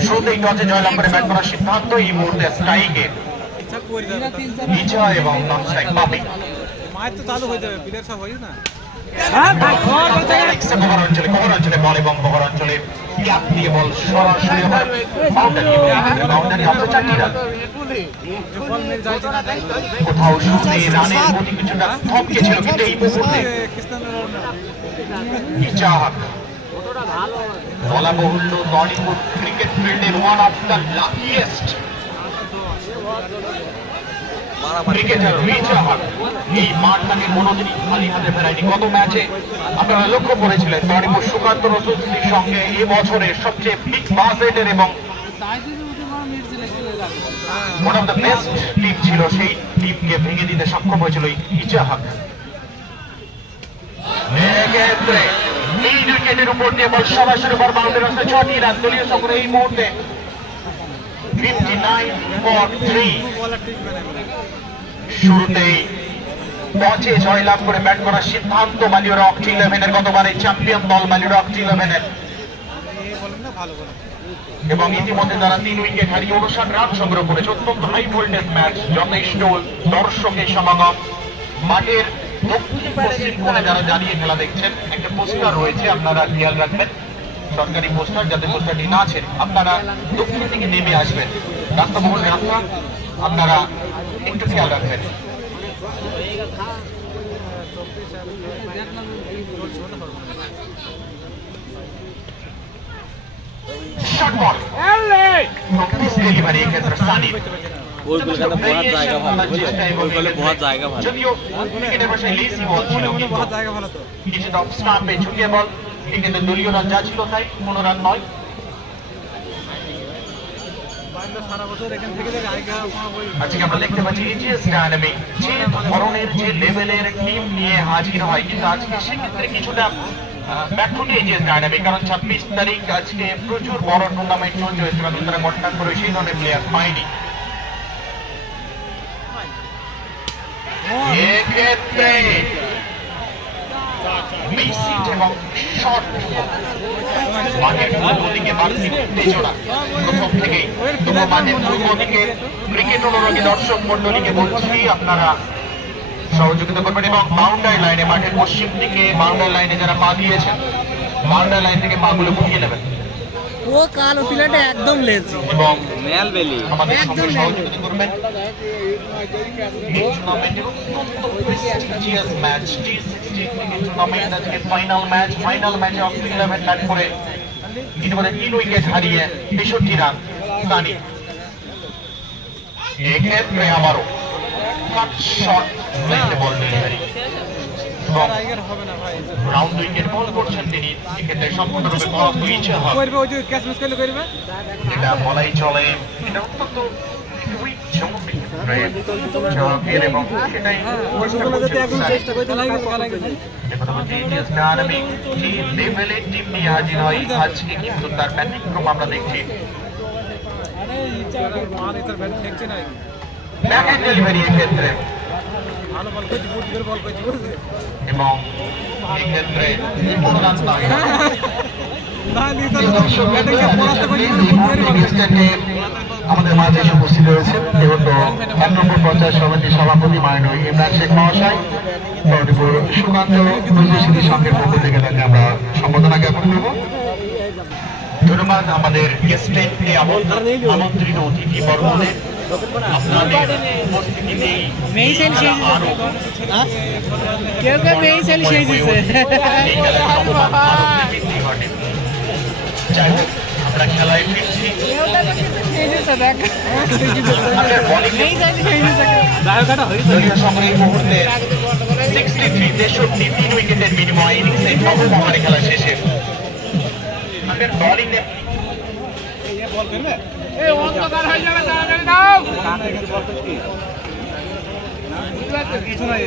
শুরুতেই টসে জয়লাভ করে ব্যাট করার সিদ্ধান্ত এই মুহূর্তে স্ট্রাইকে ইচ্ছা এবং নন স্ট্রাইক পাবে মায়ের তো চালু হয়ে যাবে প্লেয়ার সব হয়ে না কবর অঞ্চলে বল এবং কবর অঞ্চলে গ্যাপ দিয়ে বল সরাসরি বাউন্ডারি কোথাও শুরুতে রানের গতি কিছুটা থমকে ছিল কিন্তু এই মুহূর্তে বলা বহুল্য বলিউড ক্রিকেট ফিল্ডের one of the luckiest cricketer Richard এই মাঠটাকে কোনোদিনই খালি হাতে ফেরায়নি। গত ম্যাচে আপনারা লক্ষ্য করেছিলেন দরিপুর সুকান্ত রসুলসির সঙ্গে এবছরের সবচেয়ে বিগ বাজেটের এবং one of the best team ছিল, সেই টিমকে ভেঙে দিতে সক্ষম হয়েছিল ইজাহাক। এই উইকেটের উপর দিয়ে বল সরাসরি বল বাউন্ডারি রাস্তায় 6টি রান দলীয় সংগ্রহ এই মুহূর্তে 59 for 3। শুরুতেই টসে জয়লাভ করে ব্যাট করার সিদ্ধান্ত মালিউর অক্টি 11-এর গতবারের চ্যাম্পিয়ন দল মালিউর অক্টি 11-এর এবং ইতিমধ্যে তারা 3 উইকেট হারিয়ে 59 রান সংগ্রহ করেছে। অত্যন্ত হাই ভোল্টেজ ম্যাচ, যথেষ্ট দর্শকের সমাগম। মাঠের দক্ষিণ পশ্চিম কোণে যারা দাঁড়িয়ে খেলা দেখছেন একটা পোস্টার রয়েছে, আপনারা খেয়াল রাখবেন, সরকারি পোস্টার, যাতে পোস্টারটি না আছে আপনারা দক্ষিণ দিকে নেমে আসবেন। রাস্তা বহুল রাস্তা, আপনারা একটু খেয়াল রাখবেন। শট বল ডেলিভারি এক্ষেত্রে সানি ওইগুলো কেন বহার জায়গা ভালো বুঝলে ওইগুলো বহার জায়গা ভালো যদিও ক্রিকেটের ভাষায় লেসি বল ছিল মনে কিন্তু বহুত জায়গা ভালো তো কিছুটা স্টাম্পে ঝুঁকিয়ে বল কিন্তু দলীয় রান যা ছিল তাই 15 রান নয়। বাইরে সারা বছর এখান থেকে যে জায়গা আজকে আমরা দেখতে পাচ্ছি এজিএস ডায়নামিক যে ধরনের যে লেভেলের টিম নিয়ে হাজির হয় কিন্তু আজকে সেক্ষেত্রে কিছুটা ব্যর্থ নিয়ে এজিএস ডায়নামিক, কারণ 26 তারিখ আজকে প্রচুর বড় টুর্নামেন্ট চলছে ওয়েস্ট বেঙ্গল, তারা কন্ট্যাক্ট করে সেই ধরনের প্লেয়ার পায়নি। এক্ষেত্রে মিসিট এবং শট মাঠের পূর্ব দিকে বাড়তি উত্তেজনা প্রথম থেকেই। তবু মাঠের পূর্ব দিকে ক্রিকেট অনুরাগী দর্শক মন্ডলীকে বলছি আপনারা সহযোগিতা করবেন এবং বাউন্ডারি লাইনে মাঠের পশ্চিম দিকে বাউন্ডারি লাইনে যারা পা দিয়েছেন বাউন্ডারি লাইন থেকে পাগুলো গুটিয়ে নেবেন ও কালো প্লেটে একদম লেজি এবং মেল বেলি আমাদের সঙ্গে সহযোগিতা করবেন। এই টুর্নামেন্টের অত্যন্ত প্রেস্টিজিয়াস ম্যাচ টি60 ক্রিকেট টুর্নামেন্ট আজকে ফাইনাল ম্যাচে অফ 11 ব্যাট করে ইতিমধ্যে 3 উইকেট হারিয়ে 63 রান সানি। এক্ষেত্রে আবারও কাট শট বল ডেলিভারি এবং টাইগার হবে না ভাই রাউন্ড উইকেট বল করছেন তিনি। এক্ষেত্রে সম্পূর্ণরূপে বল হয়েছে হবে করবে ওই যে ক্যাচ মিস করলে করবে এটা বলাই চলে। এটা অত্যন্ত খুবই চমৎকার চমকের এবং সেটাই চেষ্টা করতে লাগে যে লেভেলে টিম নিয়ে হাজির হয় আজকে কিন্তু তার ব্যতিক্রম আমরা দেখছি। আরে ইচ্ছা মার এটার ব্যাট দেখছে না ব্যাকহ্যান্ড ডেলিভারি এক্ষেত্রে ভালো বল করছে বুট করে বল করছে বুঝলে এবং এক্ষেত্রে কোনো রান নয়। না দিয়ে তো ব্যাটিংকে পড়াতে করছে বুট করে বল করছে আমাদের মাঝে এসে উপস্থিত রয়েছেন যেহেতু 1 নম্বর পঞ্চায়েত সমিতির সভাপতি মাননীয় ইমরান শেখ মহাশয়, তরুণপুর সুকান্ত নজরুল স্মৃতি সংঘের পক্ষ থেকে তাকে আমরা সম্বোধনা জ্ঞাপন করব। ধন্যবাদ আমাদের গেস্টকে আমন্ত্রিত অতিথি বর্গদের আপনাদের উপস্থিতিতে মেই সেল সেই আরো কেউ কেউ মেই সেল সেই দিছে এই খেলার সম্মান আরো বৃদ্ধি ঘটে। যাই হোক আমরা খেলায় ফিরছি। আপনার বলিং দলীয় সংগ্রহ এই মুহূর্তে 63 63 3 উইকেটের বিনিময়ে ইনিংসে নবম ওভারে খেলা শেষে আপনার বলিং বল করবে এই অন্ধকার হয়ে যাবে তাড়াতাড়ি দাও কিছু নাই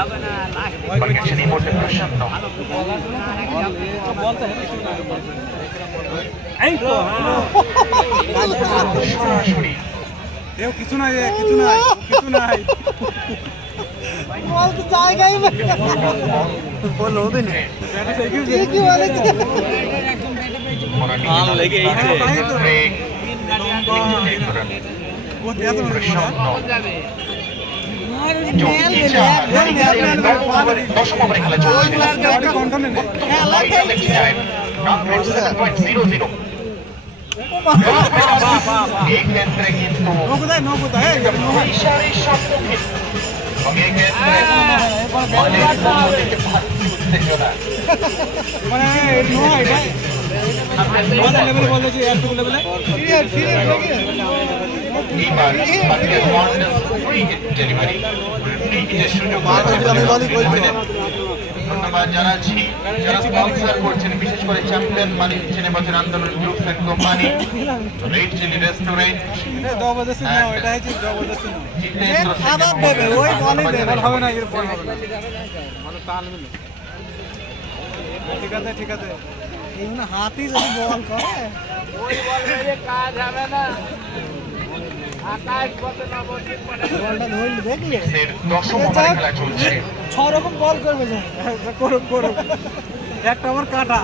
হবে না লাস্ট বলিং এই মুহূর্তে প্রশান্ত বলতে হবে কিছু না এই তো সরাসরি দেও কিছু নাই কিছু নাই কিছু নাই বল তো জায়গাই বল ওদে না কি বলেছে আম লেগে এইছে ও দেয়া তো যাবে দশম ওভারে খেলা চলছে কন্ট্রোলে নেই এই ক্ষেত্রে কিন্তু নো কোথায় ইশারের সম্মুখীন এবং এই ক্ষেত্রে বলের পূর্ব দিকে ভারী উত্তেজনা। মানে নো এটা বল লেভেলে বল দিয়েছি এর টু লেভেলে এইবার বাকিদের one free hit delivery free হিটের সুযোগ ধন্যবাদ জানাচ্ছি যারা স্পন্সর করছেন, বিশেষ করে চ্যাম্পিয়ন মানি দিচ্ছেন এবছর আন্দোলন groups and company, Red Chilli restaurant, জবরদস্তি না এটা হচ্ছে জবরদস্তি না জিতেন্দ্র আবার দেবে ওই বলই দেবে বল হবে না এর বল হবে না মানে তাল মিলে ঠিক আছে এইগুলো হাতই যদি বল করে ওই বল দিয়ে কাজ হবে না আকাশ পথে না বলতে পারে বলটা ধরলি দেখলি এর দশম ওভারে খেলা চলছে। 6 রকম বল করবে যে করো একটা আমার কাটা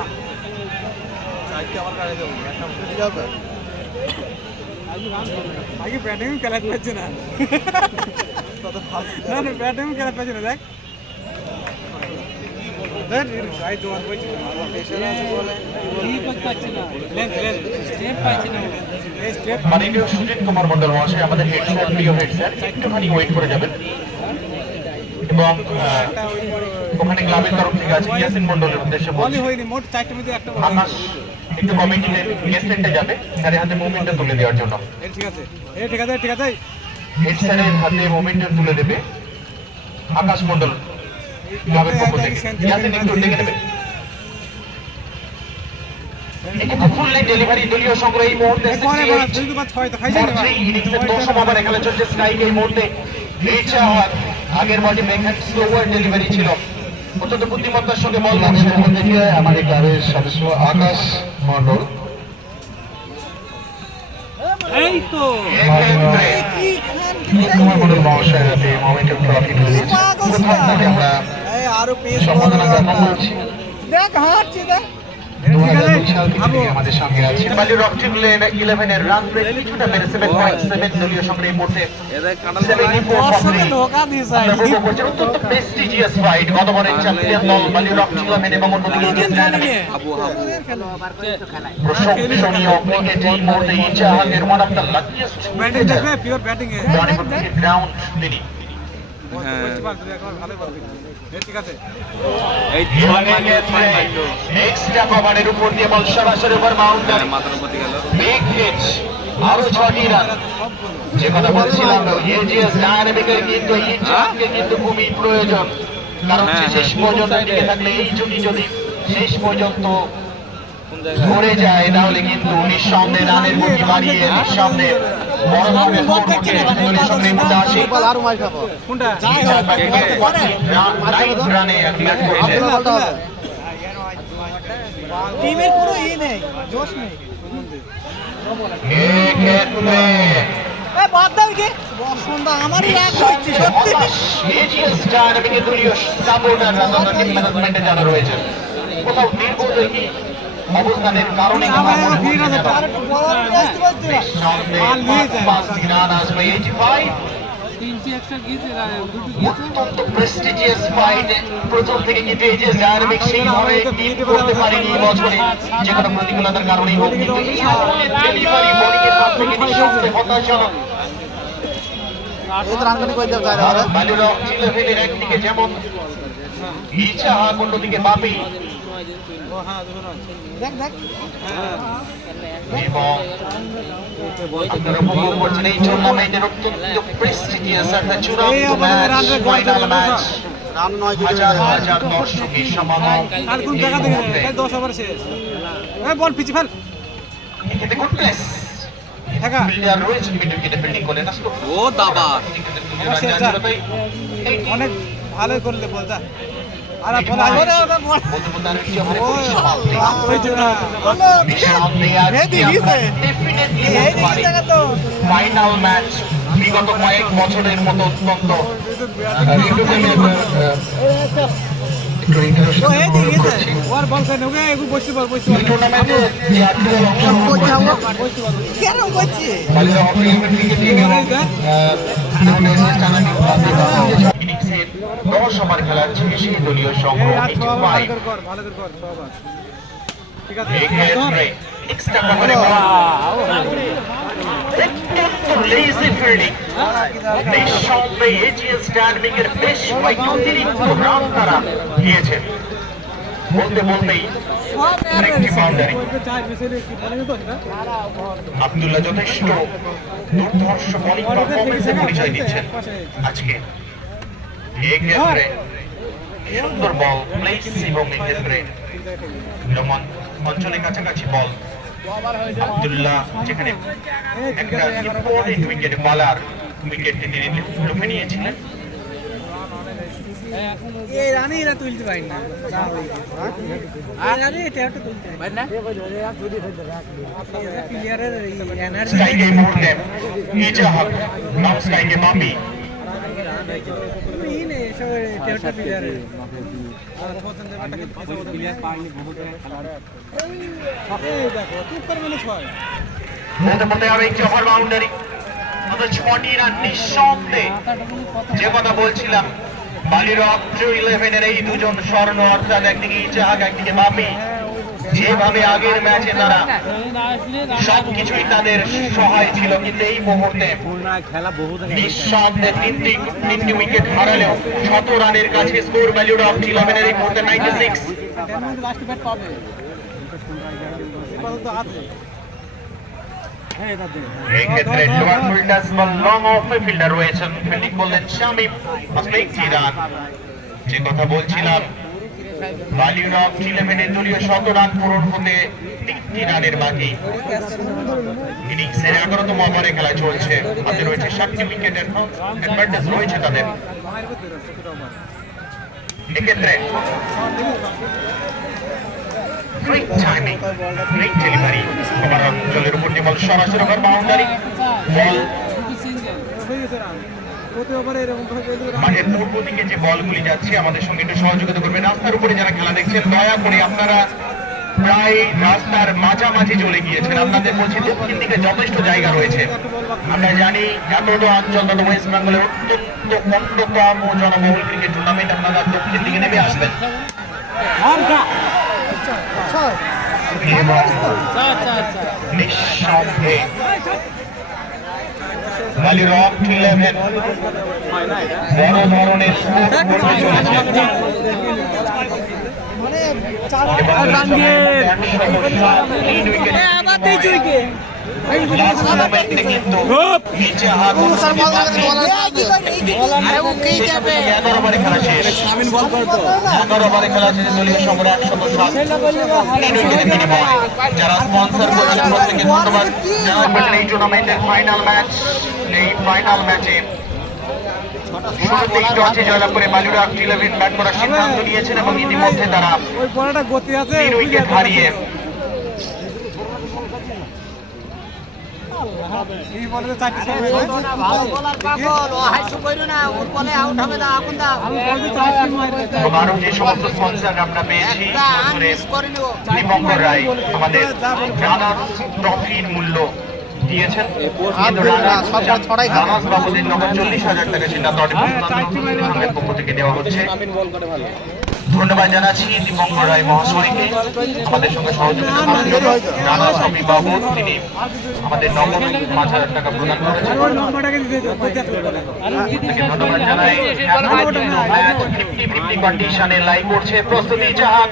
চারটি আমার কাটা দেবো একটা উঠে যাবে আগে ব্যাটিং খেলাতে পারছে না না ব্যাটিং খেলাতে পারছে না দেখ দেখ গাই দোয়ার বইছে কি পাচ্ছে না লেন স্টেপ পাচ্ছে না এই স্টেপ মাননীয় সুজিত কুমার মন্ডল মহাশয়, আমাদের হেড স্যার, প্রিয় হেড স্যার, একটুখানি ওয়েট করে যাবেন এবং ওখানে ক্লাবের তরফ থেকে আজকে ইয়াসিন মন্ডলের উদ্দেশ্যে বলই বলছি হয়নি মোট চারটে মধ্যে একটা বল আকাশ একটু কমিটি গেস্টেন্টে যাবে তার হাতে মুভমেন্টটা তুলে দেওয়ার জন্য। ঠিক আছে ঠিক আছে ঠিক আছে হেড স্যারের হাতে মুভমেন্টটা তুলে দেবে আকাশ মণ্ডল ক্লাবের পক্ষ থেকে। ইয়াসিন একটু ডেকে নেবে। একটু ফুললি ডেলিভারি দলীয় সংগ্রহ এই মুহূর্তে ইনিংসের 10ম ওভার খেলা চলছে স্ট্রাইক এই মুহূর্তে রিচা হওয়ার আগের বডি মেঘান স্লোয়ার ডেলিভারি ছিল অত্যন্ত বুদ্ধিমত্তার সঙ্গে বল লাগছে মধ্যে দিয়ে আমাদের ক্লাবের সদস্য আকাশ মণ্ডল এই তো কুমার মণ্ডল মহাশয়ের হাতে মোমেন্টাম ট্রফি তুলে দিয়েছে। প্রথম থেকে আমরা সম্মাননা জ্ঞাপন করছি। দেখ হাঁটছি দেখ 2002 সাল থেকে আমাদের সঙ্গে আছে বালি রক টিম 11 এর রান রেট কিছুটা বেড়ে 7.7 দলীয় সংগ্রহ এই মুহূর্তে এদের কাটাল 74 ধোকা দিস অত্যন্ত প্রেস্টিজিয়াস ফাইট গতবারের চ্যাম্পিয়ন দল বালি রক টিম 11 এবং অন্যদিকে আবু প্রশংসনীয় ক্রিকেট এই মুহূর্তে ইজাহাদের one of the luckiest batting দেখবে পিওর ব্যাটিং এ গ্রাউন্ড তিনি ভালো বল ঠিক আছে এই এক্সট্রা কভারের উপর দিয়ে বল সরাসরি ওভার বাউন্ডারি মাথার উপর দিয়ে গেল বিগ হিট আরো 6টি রান যে কথা বলছিলাম এজিএস ডায়নামিকের কিন্তু ইজাহাদকে কিন্তু খুবই প্রয়োজন কারণ শেষ পর্যন্ত টিকে থাকলে এই যদি শেষ পর্যন্ত ধরে যায় তাহলে কিন্তু নিঃসন্দেহে রানের গতি বাড়িয়ে নিঃসন্দেহে বড় ধরনের স্কোর করতে দলের সঙ্গে মধ্যে আসে কোনটা রানে ক্লিয়ার করেছে টিমের কোনো ই নেই জোশ নেই এক্ষেত্রে বাদ দাও কি বসন্ত আমারই রাগ হচ্ছে সত্যি এজিএস ডায়নামিকের দলীয় সাপোর্টাররা তথা টিম ম্যানেজমেন্টে যারা রয়েছে কোথাও দীর্ঘদেহী অবস্থানের কারণে আমার মনে হচ্ছে যেন আর একটু বড় আসতে পারছি না নিঃসন্দেহে পাঁচ রান আসবে 85 তিনটি একটা গিয়েছে অত্যন্ত প্রেস্টিজিয়াস ফাইট প্রথম থেকে কিন্তু এজিএস ডায়নামিক সেইভাবে টিম করতে পারেনি এই বছরে যে কোনো প্রতিকূলতার কারণেই হোক কিন্তু এই ধরনের ডেলিভারি বোলিং এর হাত থেকে নিঃসন্দেহে হতাশাজনক বালিরক 11 এর একদিকে যেমন ইজাহাদ অন্যদিকে বাপি দেখ দেখ এবং আপনারা উপভোগ করছেন এই টুর্নামেন্টের অত্যন্ত প্রেস্টিজিয়াস একটা চূড়ান্ত ম্যাচ ফাইনাল ম্যাচ হাজার হাজার দর্শকের সমাগম আর কোন জায়গা থেকে 10 ওভার শেষ এই বল পিছে ফেল এখানে গুড প্লেস ঢাকা প্লেয়ার রয়েছে মিড উইকেটে ফিল্ডিং করে আসলো ও দাবা অনেক ভালো করলে বলতা আর বল বলতে বলতে আরেকটি ওভারে পরিসমাপ্তি হইছে না ফাইনাল ম্যাচ বিগত কয়েক বছরের মতো অত্যন্ত ওর বল কেন ওকে একটু বসতে পার টুর্নামেন্টে যে আটজন অংশগ্রহণ কেন করছি ইনিংসের 10 ওভার খেলার শেষে দলীয় সংগ্রহ 85 ভালো করে কর 6 ওভার ঠিক আছে এক্ষেত্রে এক্সট্রা কভারে লেজি ফিল্ডিং নিঃসন্দেহে এজিএস ডায়নামিকের বেশ কয়েকটি অতিরিক্ত রান তারা দিয়েছেন বলতে বলতেই একটি বাউন্ডারি আব্দুল্লাহ যথেষ্ট দুর্ধর্ষ বোলিং পারফরমেন্সের পরিচয় দিচ্ছেন আজকে এক্ষেত্রে সুন্দর বল প্লেস এবং এক্ষেত্রে অঞ্চলের কাছাকাছি বল আব্দুল্লাহ যেখানে একটা ইম্পর্টেন্ট উইকেট বালার উইকেটকে তিনি লুফে নিয়েছিলেন এই রানে এরা তুলতে পারি না আরে এটা একটা তুলতে পারি না প্লেয়ারের এনার্জি স্ট্রাইকে এই মুহূর্তে ইজাহাদ নাম স্ট্রাইকে বাপি ই নেই সব একটা প্লেয়ারের বলতে বলতে আরো একটি ওভার বাউন্ডারি অথচ 6টি রান নিঃসন্দেহে যে কথা বলছিলাম বালিরক 11 এর এই দুজন স্বর্ণ অর্থাৎ একদিকে ইজাহাদ একদিকে বাপি যেভাবে আগের ম্যাচে তারা সবকিছুই তাদের সহায় ছিল কিন্তু এই মুহূর্তে নিঃসন্দেহে তিনটি উইকেট হারালেও 17 রানের কাছে স্কোর বালিরক 11 এর এই মুহূর্তে 96 এই ক্ষেত্রে lower fielder ball long of fielder রয়েছেন, ফিল্ডিং করলেন শামিম, মাত্র একটি রান। যে কথা বলছিলাম, বালিউড 11 দলীয় 100 রান পূরণ হতে 3টি রানের বাকি। ইনিংসের 11তম ওভারে খেলা চলছে, হাতে রয়েছে 7টি উইকেটের অ্যাডভান্টেজ রয়েছে তাদের। এক্ষেত্রে great timing, great delivery, over অঞ্চলের উপর দিয়ে বল সরাসরি ওভার বাউন্ডারি, বল মাঠের পূর্ব দিকে যে বলগুলি যাচ্ছে আমাদের সঙ্গে একটু সহযোগিতা করবেন। রাস্তার উপরে যারা খেলা দেখছেন দয়া করে আপনারা প্রায় রাস্তার মাঝামাঝি চলে গিয়েছেন। আপনাদের বলছি দক্ষিণ দিকে যথেষ্ট জায়গা রয়েছে। আমরা জানি এত অঞ্চল তত ওয়েস্ট বেঙ্গলের অত্যন্ত কষ্টকম ও জনবহুল ক্রিকেট টুর্নামেন্ট, আপনারা দক্ষিণ দিকে নেমে আসবেন। নিঃসন্দেহে বালিউড 11 বড় ধরনের দলীয় সম্রাট যারা স্পন্সর করছেন প্রত্যেকে ধন্যবাদ জানাবেন। এই টুর্নামেন্টের ফাইনাল ম্যাচ, এই ফাইনাল ম্যাচে শুরুতেই টসে জয়লাভ করে বালিউড 11 ব্যাট করার সিদ্ধান্ত নিয়েছেন এবং ইতিমধ্যে তারা 3 উইকেট হারিয়ে আরো যে সমস্ত স্পন্সর আমরা পেয়েছি দীপঙ্কর রায় আমাদের রানার্স ট্রফির মূল্য দিয়েছেন, কিন্তু রানার্স বাবুদের নগদ 40,000 টাকা সেটা দলের পক্ষ থেকে দেওয়া হচ্ছে। ধন্যবাদ জানাচ্ছি দীপঙ্কর রায় মহাশয়কে আমাদের সঙ্গে সহযোগিতা করছেন। রানার্স ট্রফি বাবু তিনি আমাদের নগদ 5,000 টাকা প্রদান করেছেন। ধন্যবাদ জানাই। 50-50 কন্ডিশনে লাইভ করছে প্রস্তুতি জাহাজ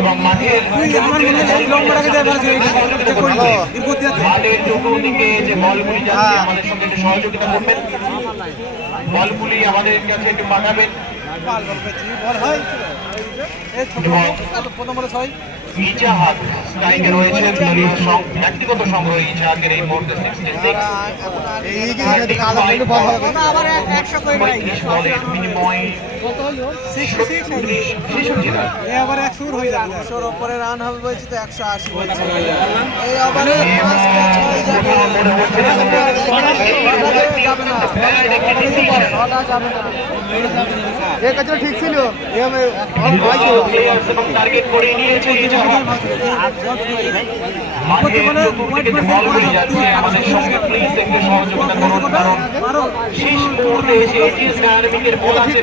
এবং মাঠের চতুর্দিকে যে বলগুলি যাচ্ছে আমাদের সঙ্গে একটু সহযোগিতা করবেন, বলগুলি আমাদের কাছে একটু পাঠাবেন। ইজাহাদ স্ট্রাইকে রয়েছে, ব্যক্তিগত সংগ্রহ ইজাহাদের এই মুহূর্তে 66 বলের বিনিময়ে 66 রান। আবার 100 হয়ে যাবে, 100 উপরে রান হবে বলছি তো 180 বলছি। এই ওভারে ঠিক ছিল, টার্গেট করে নিয়েছে ইজাহাদ। আমাদের সঙ্গে প্লিজ একটু সহযোগিতা করুন, কারণ শেষ মুহূর্তে এসে এজিএস ডায়নামিকের বল আছে,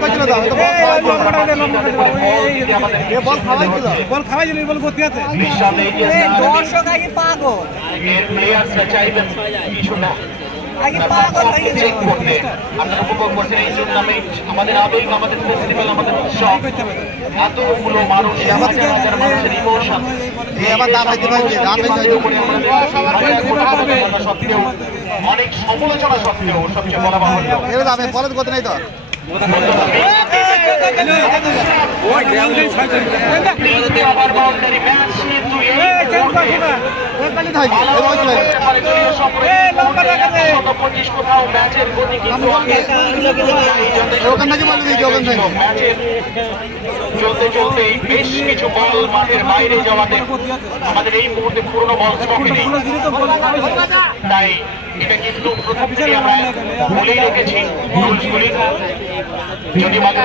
প্লেয়ার্সরা চাইবেন কিছু না চেক করতে। আপনারা উপভোগ করছেন এই টুর্নামেন্ট, আমাদের আবেগ, আমাদের ফেস্টিভ্যাল, আমাদের উৎসব, এতগুলো মানুষ, হাজার হাজার মানুষের ইমোশন সত্ত্বেও, অনেক সমালোচনা সত্ত্বেও, সবচেয়ে বলা বাহুল্য কোথাও ম্যাচের গতি চলতে চলতে বেশ কিছু বল মাঠের বাইরে যাওয়াতে আমাদের এই মুহূর্তে পুরনো বল স্টকে নেই। তাই এটা কিন্তু প্রথম থেকে আমরা বলেই রেখেছি রুলসগুলি। যদি মাত্র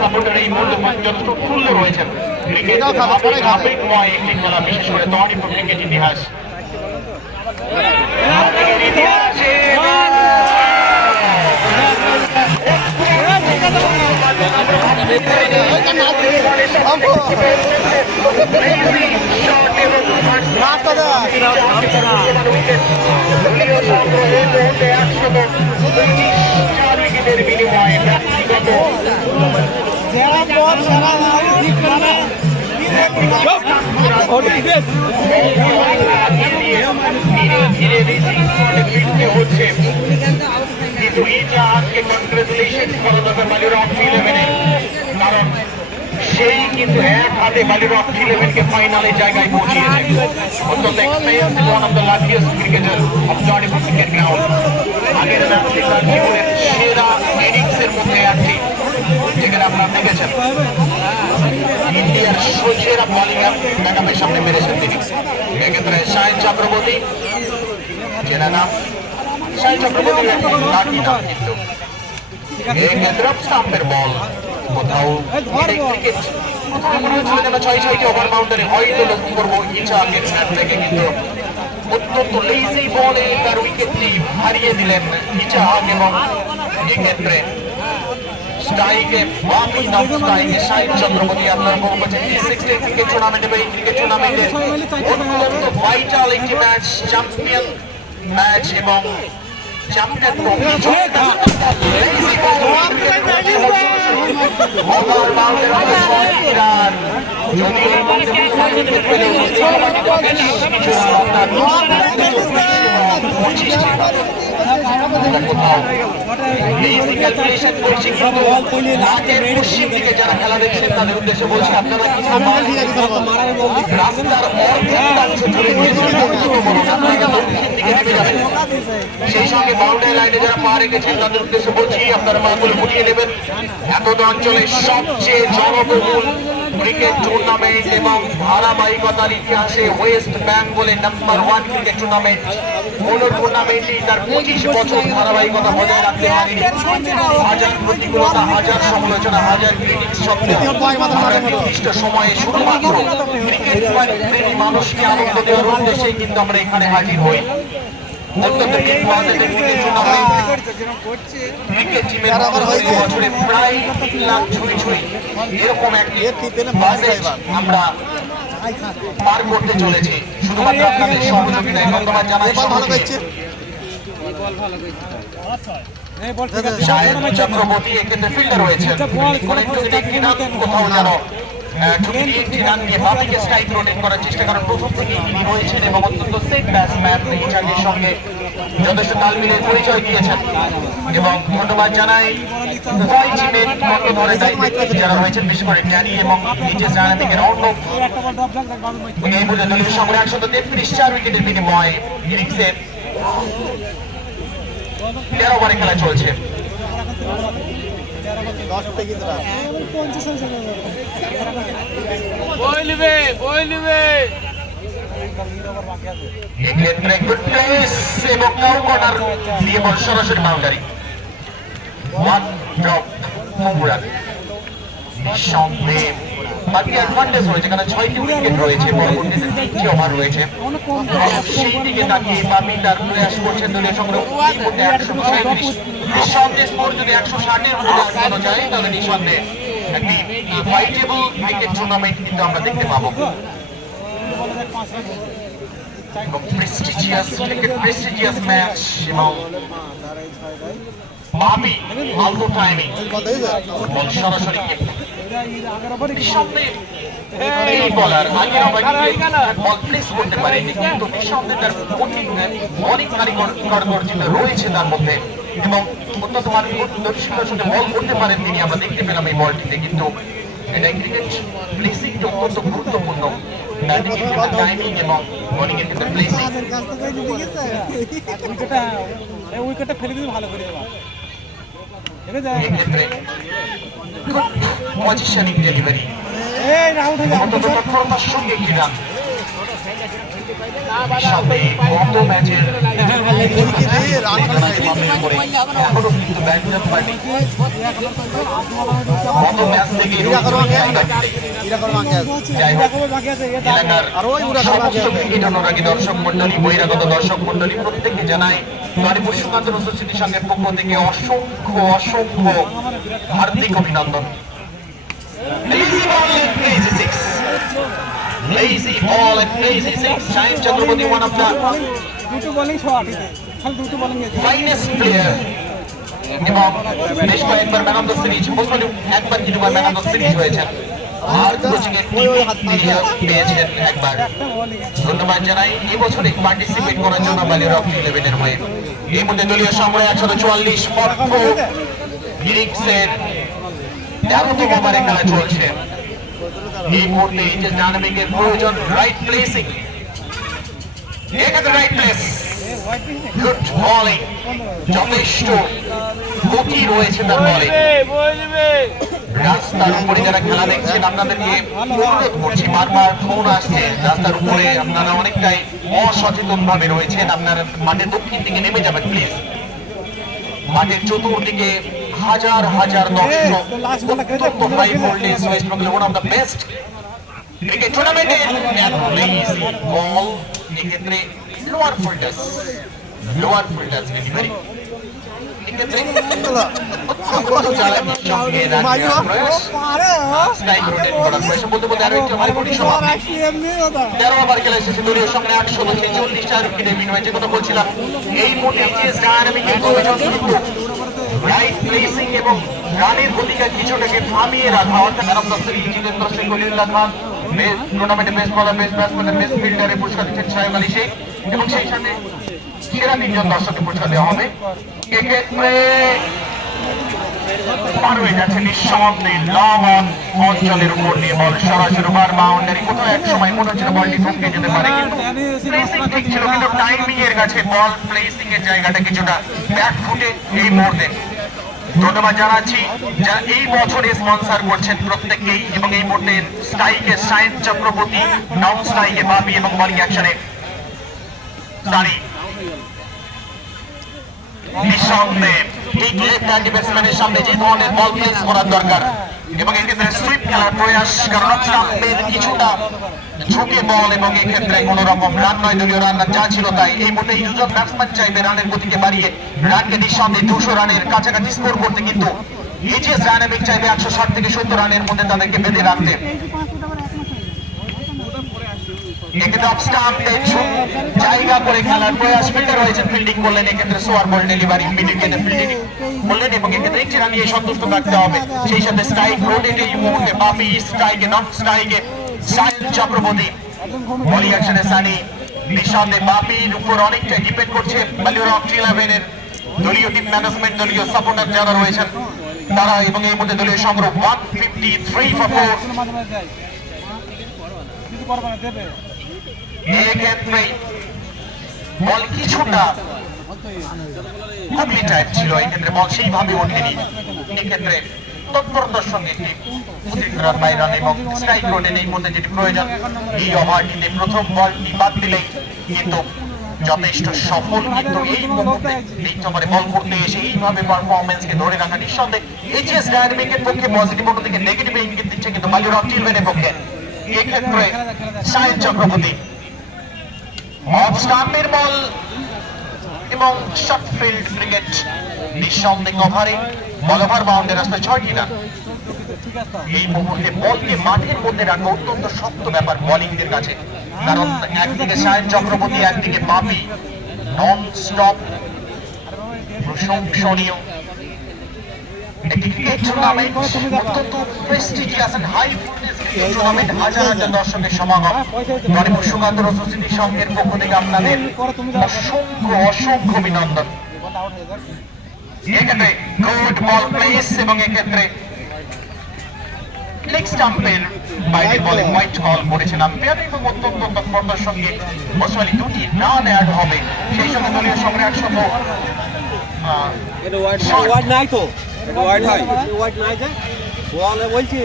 সাপোর্টার এই মুহূর্তে যথেষ্ট উৎফুল্ল রয়েছেন, ক্রিকেট আবেগময় একটি খেলা, বিশেষ করে তহনি ক্রিকেট ইতিহাস। ইতিহাসে কিন্তু এটা আজকে কনগ্রেচুলেশন করা দরকার বালিরক 11-এ, কারণ সেই কিন্তু এক হাতে বালিরক 11-কে ফাইনালে জায়গায় পৌঁছিয়েছে। অত্যন্ত experience, one of the luckiest cricketer of Jaipur cricket ground. আগের ম্যাচটি তার জীবনের সেরা ইনিংসের মধ্যে একটি, যেখানে আপনারা দেখেছেন ইন্ডিয়ার সেরা বোলিং ব্যাকআপের সামনে মেরেছেন তিনি। এক্ষেত্রে সায়ন চক্রবর্তী, চেনা নাম সায়ন চক্রবর্তী, লাকি নাম কিন্তু এক্ষেত্রে স্টাম্পের বল কোথাও ক্রিকেট ছয় ওভার বাউন্ডারি হয়তো লক্ষ্য করবো ইচাকে থেকে, কিন্তু অত্যন্ত লেজি বলে তার উইকেটটি হারিয়ে দিলেন ইচাক। এবং এক্ষেত্রে স্ট্রাইকে বাকি নাম স্ট্রাইকে সাইন চক্রবর্তী আপনার ক্রিকেট টুর্নামেন্টে বা এই ক্রিকেট টুর্নামেন্টে অত্যন্ত ভাইটাল একটি ম্যাচ, চ্যাম্পিয়ন ম্যাচ এবং চ্যাম্পিয়ন পশ্চিম দিকে যারা খেলা দেখছেন তাদের উদ্দেশ্যে বলছি, আপনারা রাস্তার দক্ষিণ দিকে নেমে যাবেন। সেই সঙ্গে বাউন্ডারি লাইনে যারা পা রেখেছেন তাদের উদ্দেশ্যে বলছি, আপনারা মাগুলো গুটিয়ে নেবেন। এতদ অঞ্চলের সবচেয়ে জনবহুল ক্রিকেট টুর্নামেন্ট এবং ধারাবাহিকতার ইতিহাসে ওয়েস্ট বেঙ্গলের নাম্বার 1 ক্রিকেট টুর্নামেন্ট। কোন টুর্নামেন্টই তার 25 বছর ধারাবাহিকতা বজায় রাখতে পারেনি। হাজার প্রতিকূলতা, হাজার সমালোচনা, হাজার ক্রিটিক্স সত্ত্বেও আমরা নির্দিষ্ট সময়ে শুধুমাত্র ক্রিকেট প্রেমী মানুষকে আনন্দ দেওয়ার উদ্দেশ্যে কিন্তু আমরা এখানে হাজির হই। অত্যন্ত ক্রিকেট টিমের বছরে প্রায় 3 লাখ ছুঁই এরকম একটি আমরা পার করতে চলেছি। শুধুমাত্র আপনাদের সহযোগিতায় ধন্যবাদ জানাই। সায়ন চক্রবর্তী এক্ষেত্রে ফিল্ডার রয়েছেন, কোথাও যেন স্ট্রাইক রোটেট করার চেষ্টা করেন। প্রথম থেকে তিনি রয়েছেন এবং অত্যন্ত সেফ ব্যাটসম্যান, ইচাকের সঙ্গে যথেষ্ট তাল মিলিয়ে পরিচয় দিয়েছেন। এবং ধন্যবাদ জানাই টিমের ধরে দায়িত্বে যারা রয়েছেন, বিশেষ করে ড্যানি এবং এইচএস ডায়নামিকের অর্ণব। এই মুহূর্তে দলীয় সংগ্রহ 133 4 উইকেটের বিনিময়ে ইনিংসের 13 ওভারে খেলা চলছে। এক্ষেত্রে গুড প্লেস এবং কাউ কর্নার দিয়ে বল সরাসরি বাউন্ডারি। One drop run. নিঃসন্দেহে বাকি অ্যাডভান্টেজ রয়েছে, কারণ 6টি উইকেট রয়েছে, পরবর্তীতে 3টি ওভার রয়েছে। সেই দিকে তাকিয়ে বাপি তার প্রয়াস করছেন দলীয় সংগ্রহ 137। নিঃসন্দেহে স্কোর যদি 160-এর উপরে আটকানো যায় তাহলে নিঃসন্দেহে একটি ফাইটেবল ক্রিকেট টুর্নামেন্ট কিন্তু আমরা দেখতে পাবো। প্রেস্টিজিয়াস ম্যাচ এবং বাপি আলতো টাইমিং বল সরাসরি বলার বল প্লেস করতে পারেনি, কিন্তু নিঃসন্দেহে তার অনেক কারিগরিতা রয়েছে তার মধ্যে এবং অত্যন্ত দক্ষতার সাথে বল করতে পারেন তিনি, আমরা দেখতে পেলাম এই বলটিতে। কিন্তু এটা ক্রিকেট প্লেসিংটা অত্যন্ত গুরুত্বপূর্ণ, টাইমিং এবং বোলিং এর ক্ষেত্রে প্লেসিং। উইকেটটা ফেলে দিতে ভালো করে দেওয়া এক্ষেত্রে পজিশনিং ডেলিভারি অত্যন্ত তৎপরতার সঙ্গে একটি রান। গত ম্যাচের এখনো কিন্তু ব্যাটসম্যান পার্টি গত ম্যাচ থেকে যাই হোক, এলাকার সমস্ত ক্রিকেট অনুরাগী দর্শক মন্ডলী, বহিরাগত দর্শক মন্ডলী প্রত্যেককে জানাই গাড়িপুর সুকান্ত স্মৃতি সংঘের পক্ষ থেকে অসংখ্য হার্দিক অভিনন্দন। Lazy ball and crazy six. Lazy ball and crazy six. Shine Chakraborty, one of the দুটো বোলিং শট খালি দুটো বোলিং গেছে finest player. এবং বেশ কয়েকবার man of the series, mostly একবার দুবার ম্যান অফ দ্য সিরিজ হয়েছেন। আর কোচিং এর পেয়েছেন একবার। ধন্যবাদ জানাই এবছরে পার্টিসিপেট করার জন্য বালিরক 11 এর হয়ে। এই মুহূর্তে দলীয় সংগ্রহে 144 ইনিংসের 13তম ওভারে খেলা চলছে। এই মুহূর্তে এই যে ডায়নামিকের প্রয়োজন, রাইট প্লেসিং, এখানে রাইট প্লেস, গুড বলিং, যথেষ্ট গতি রয়েছে তার বলে। রাস্তার উপরে যারা খেলা দেখছেন আপনাদেরকে অনুরোধ করছি, বারবার ফোন আসছে, রাস্তার উপরে আপনারা অনেকটাই অসচেতন ভাবে রয়েছেন, আপনারা মাঠের দক্ষিণ দিকে নেমে যাবেন প্লিজ। মাঠের চতুর্দিকে হাজার হাজার দর্শক, অত্যন্ত high voltage, West Bengal one of the best cricket টুর্নামেন্টে। লেজি বল, এক্ষেত্রে লোয়ার ফোল্ডার্স ডেলিভারি, এক্ষেত্রে অত্যন্ত চালাকির সঙ্গে রান নেওয়ার প্রয়াস, স্ট্রাইক রোটেট করার প্রয়াস। বলতে বলতে আরো একটি ওভারের পরিসীমা 13 ওভার খেলা শেষে দলীয় সংগ্রহে 846 উইকেটের বিনিময়ে, যে কথা বলছিলাম, এই মুহূর্তে ডায়নামিকের প্রয়োজন কিন্তু রাইট প্লেসিং এবং রানের গতিকা কিছুটাকে থামিয়ে রাখা। অর্থাৎ man of the series Jitendra Singh, Khalilullah Khan, টুর্নামেন্টে বেস্ট বলার, বেস্ট ব্যাটসম্যান, বেস্ট ফিল্ডারের পুরস্কার দিচ্ছেন সাহেব আলী শেখ, এবং সেই সাথে সেরা 3 জন দর্শককে পুরস্কার দেওয়া হবে। এক্ষেত্রে পার হয়ে যাচ্ছে নিঃসন্দেহে লং অন অঞ্চলের উপর দিয়ে বল, সরাসরি ওভার বাউন্ডারি। কোথাও এক সময় মনে হচ্ছিল বলটি ঢুকে যেতে পারে, কিন্তু প্লেসিং ঠিক ছিল, কিন্তু টাইমিং এর কাছে বল প্লেসিং এর জায়গাটা কিছুটা ব্যাক ফুটে এই মুহূর্তে। ধন্যবাদ জানাচ্ছি যারা এই বছরে স্পন্সর করছেন প্রত্যেককেই, এবং এই মুহূর্তে স্ট্রাইকে সায়েন্স চক্রবর্তী, নন স্ট্রাইকে বাপি এবং বলিং অ্যাকশনে সারি। নিঃসন্দেহে ঠিক লেফট হ্যান্ড ব্যাটসম্যানের সামনে যে ধরনের বল প্লেস করার দরকার, এবং এক্ষেত্রে সুইপ খেলার প্রয়াস, কারণ স্টাম্পের কিছুটা ঝুঁকে বল, এবং এক্ষেত্রে কোন রকম রান নয়, দলীয় রান যা ছিল তাই। এই মুহূর্তে দুজন ব্যাটসম্যান চাইবে রানের গতিকে বাড়িয়ে রানকে নিঃসন্দেহে 200 রানের কাছাকাছি স্কোর করতে, কিন্তু এইচএস ডায়নামিক চাইবে 160 থেকে 70 রানের মধ্যে তাদেরকে বেঁধে রাখতে। এক্ষেত্রে অফ স্টাম্পে জায়গা করে খেলার প্রয়াস, ফিল্ডার হয়েছেন, ফিল্ডিং করলেন, এক্ষেত্রে সোয়ার বল ডেলিভারি, মিডউইকেটে ফিল্ডিং করলেন, এবং এক্ষেত্রে একটি রান নিয়ে সন্তুষ্ট থাকতে হবে। সেই সাথে স্ট্রাইক রোটেটে এই মুহূর্তে বাপি, স্ট্রাইকে নট স্ট্রাইকে সায়েন্স চক্রবর্তী, বলিং অ্যাকশনে সানি। নিঃসন্দেহে বাপির উপর অনেকটা ডিপেন্ড করছে বালিরক 11 এর দলীয় টিম ম্যানেজমেন্ট, দলীয় সাপোর্টার যারা রয়েছেন তারা, এবং এই মুহূর্তে দলীয় সংগ্রহ 153 ফর 4। এক্ষেত্রে বল কিছুটা গুগলি টাইপ ছিল, এক্ষেত্রে বল সেইভাবে ওঠেনি। এক্ষেত্রে তৎপরতার সঙ্গে রান বাই রান এবং স্ট্রাইক রোটে এই মধ্যে যেটি প্রয়োজন, এই ওভারটিতে প্রথম বলটি বাদ দিলেই কিন্তু যথেষ্ট সফল। কিন্তু এই মুহূর্তে এই ওভারে বল করতে এসে এইভাবে পারফরমেন্সকে ধরে রাখা নিঃসন্দেহে এইচএস ডায়নামিকের পক্ষে পজিটিভ, অন্যদিকে নেগেটিভ ইঙ্গিত দিচ্ছে কিন্তু বালিরক 11 এর পক্ষে। এক্ষেত্রে সায়েন্স চক্রবর্তী অফ স্টাম্পের বল এবং শর্ট ফিল্ড ক্রিকেট, নিঃসন্দেহে ওভারে বল ওভার বাউন্ডারি রাস্তায় 6টি রান। এই মুহূর্তে বলকে মাঠের মধ্যে রাখা অত্যন্ত শক্ত ব্যাপার বোলিংদের কাছে, কারণ একদিকে সায়েন্স চক্রবর্তী, একদিকে বাপি, নন স্টপ প্রশংসনীয় একটি ক্রিকেট টুর্নামেন্ট, অত্যন্ত prestigious and high voltage cricket tournament. হাজার হাজার দর্শকের সমাগম। রনিপুর সুকান্ত রসস্মৃতি সংঘের পক্ষ থেকে আপনাদের অসংখ্য অসংখ্য অভিনন্দন। এক্ষেত্রে গুড বল প্লেস, এবং এক্ষেত্রে লেগ স্টাম্পের বাইরে বলে হোয়াইট বল করেছেন আম্পায়ার, এবং অত্যন্ত তৎপরতার সঙ্গে মোস্টলি 2টি রান অ্যাড হবে। সেই সঙ্গে দলীয় সংগ্রহে 100 ওয়াইড নাই তো, ওয়াইড হয়, ওয়াইড নাই যে বলে বলছি।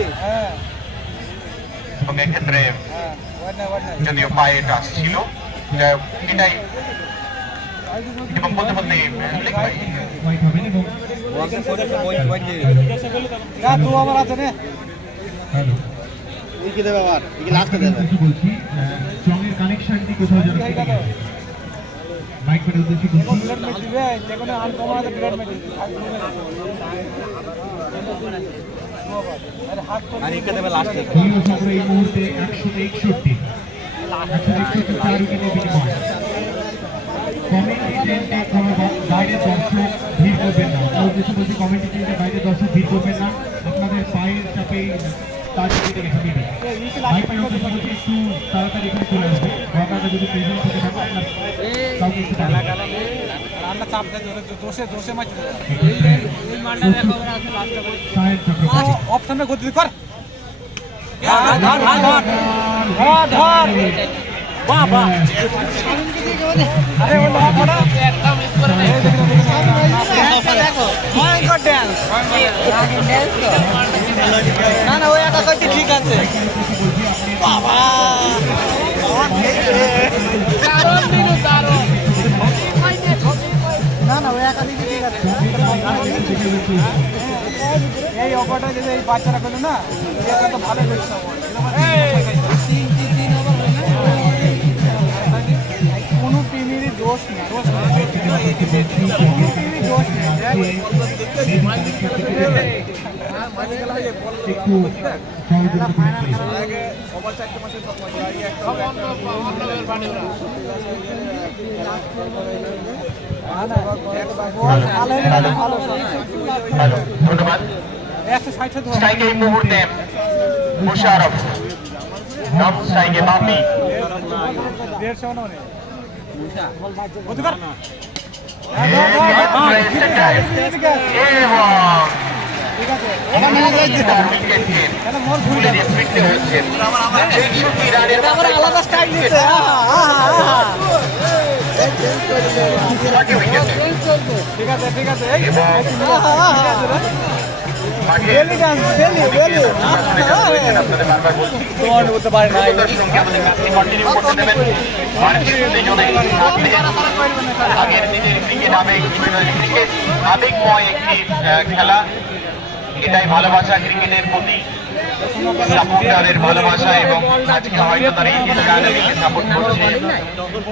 এবং এক্ষেত্রে যদিও পায়ে টাচ ছিল, এটাই, এবং বলতে বলতে কানেকশনটি কোথাও যেন মাইক পেটের উদ্দেশ্যে দলীয় সংগ্রহ এই মুহূর্তে 161 4 উইকেটের বিনিময়। কমিটি টেন্টে কোনো বাইরের দর্শক ভিড় করবেন না। তার উদ্দেশ্য বলছি, কমিটি টেন্টে বাইরের দর্শক ভিড় করবেন না, আপনাদের পায়ের চাপে তার টিকিটে রেখে দিবেন। বাইকের উদ্দেশ্য বলছি একটু তাড়াতাড়ি এখানে চলে আসবে। দরকারটা যদি প্রেজেন্ট থেকে থাকে আপনার কাউকে একটু পাঠাবেন। সাহেব চক্রবর্তী অপশনে গতি কর না না ওই একা করতে ঠিক আছে বাবা না না ওই একা দিকে ঠিক আছে এই অপারটা যদি এই বাচ্চারা করলো না এটা তো ভালো হয়েছে কোনো টিমেরই দোষ না কোনো টিমেরই দোষ নেই একটু ভালো, ধন্যবাদ। স্ট্রাইকে এই মুহূর্তে মুশারফ, নন স্ট্রাইকে বাপি। আলাদা স্টাইল দিচ্ছে ঠিক আছে ঠিক আছে খেলা, এটাই ভালোবাসা ক্রিকেটের প্রতি, সাপোর্টারের ভালোবাসা। এবং আজকে হয়তো তারা ইন্ডিয়ান একাডেমিকে সাপোর্ট করছে,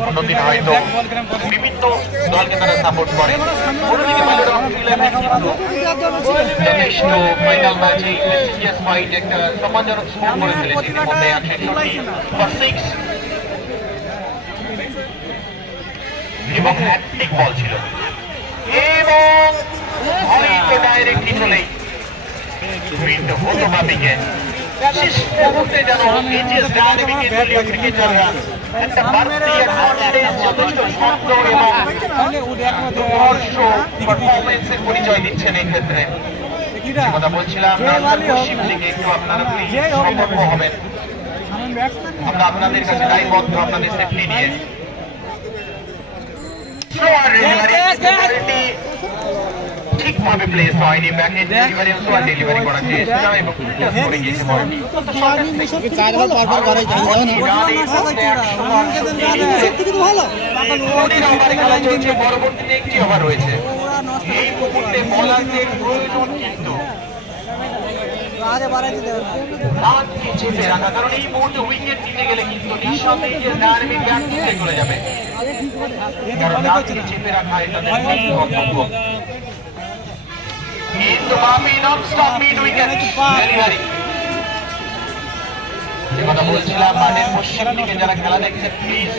অন্যদিন হয়তো বিভিন্ন দলকে তারা সাপোর্ট করে। যথেষ্ট ফাইনাল ম্যাচে সিরিয়াস ফাইট, একটা সম্মানজনক স্কোর করে ফেলেছে ইতিমধ্যে 161 এবং হ্যাটট্রিক বল ছিল এবং হয়তো ডাইরেক্টলি চলেই হতো বাপিকে। শেষ মুহূর্তে যেন এজিএস ডাইনামিকের দলীয় ক্রিকেটাররা একটা বাড়তি অ্যাডভান্টেজ, যথেষ্ট শব্দ এবং পারফরমেন্সের পরিচয় দিচ্ছেন এই ক্ষেত্রে। কথা বলছিলাম পশ্চিম দিকে একটু আপনারা সতর্ক হবেন, আমরা আপনাদের কাছে দায়বদ্ধ আপনাদের সেফটি নিয়ে। ঠিকভাবে প্লেস হয়নি, ব্যাকের ডেলিভারি সোয়ার ডেলিভারি করার চেষ্টা এবং করে গিয়েছে বলটি। পরবর্তীতে একটি ওভার রয়েছে, এই মুহূর্তে বোলারদের প্রয়োজন কিন্তু চেপে রাখা, কারণ এই মুহূর্তে উইকেট নিতে গেলে কিন্তু নিঃসন্দেহে ডাইনামিক ব্যাটিংয়ে চলে যাবে, কারণ চেপে রাখা এটা কর্তব্য। কিন্তু বাপি নন-স্টপ মিড উইকেট ডেলিভারি। যে কথা বলছিলাম, মাঠের পশ্চিম দিকে যারা খেলা দেখছেন প্লিজ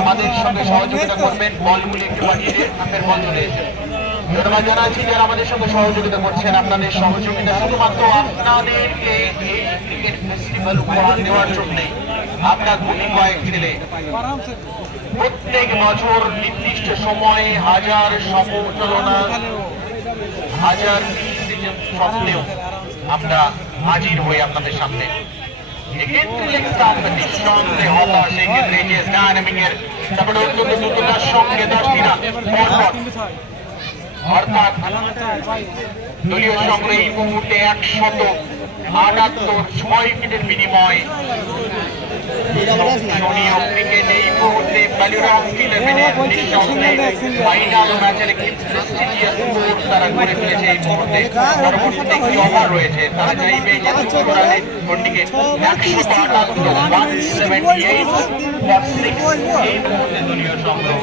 আমাদের সঙ্গে সহযোগিতা করবেন, বলগুলি একটু পাঠিয়ে দিন, হাতের বল চলে এসে। ধন্যবাদ জানাচ্ছি যারা আমাদের সঙ্গে সহযোগিতা করছেন, আপনাদের সহযোগিতা শুধুমাত্র আপনাদেরকে এই ক্রিকেট ফেস্টিভ্যাল উপহার দেওয়ার জন্যই। আপনার গুটি কয়েক ছেলে প্রত্যেক বছর নির্দিষ্ট সময়ে হাজার সমতুলনা, হাজার স্বপ্নেও আমরা হাজির হই আপনাদের সামনে। নিঃসন্দেহে হতাশ সেক্ষেত্রে যে ডাইনামিকের তারপরে অত্যন্ত দ্রুততার সঙ্গে 10টি রান অর্থাৎ দলীয় সংগ্রহে এই মুহূর্তে 178 উইকেটের বিনিময়। দলীয় ক্রিকেট এই মুহূর্তে বালিরাম ইলেভেনের নিঃসন্দেহে ফাইনাল ম্যাচের তারা করে ফেলেছে এই মুহূর্তে। পরবর্তীতে একটি ওভার রয়েছে, তারা চাইবে যে গন্ডিকে 178 এই মুহূর্তে দলীয় সংগ্রহ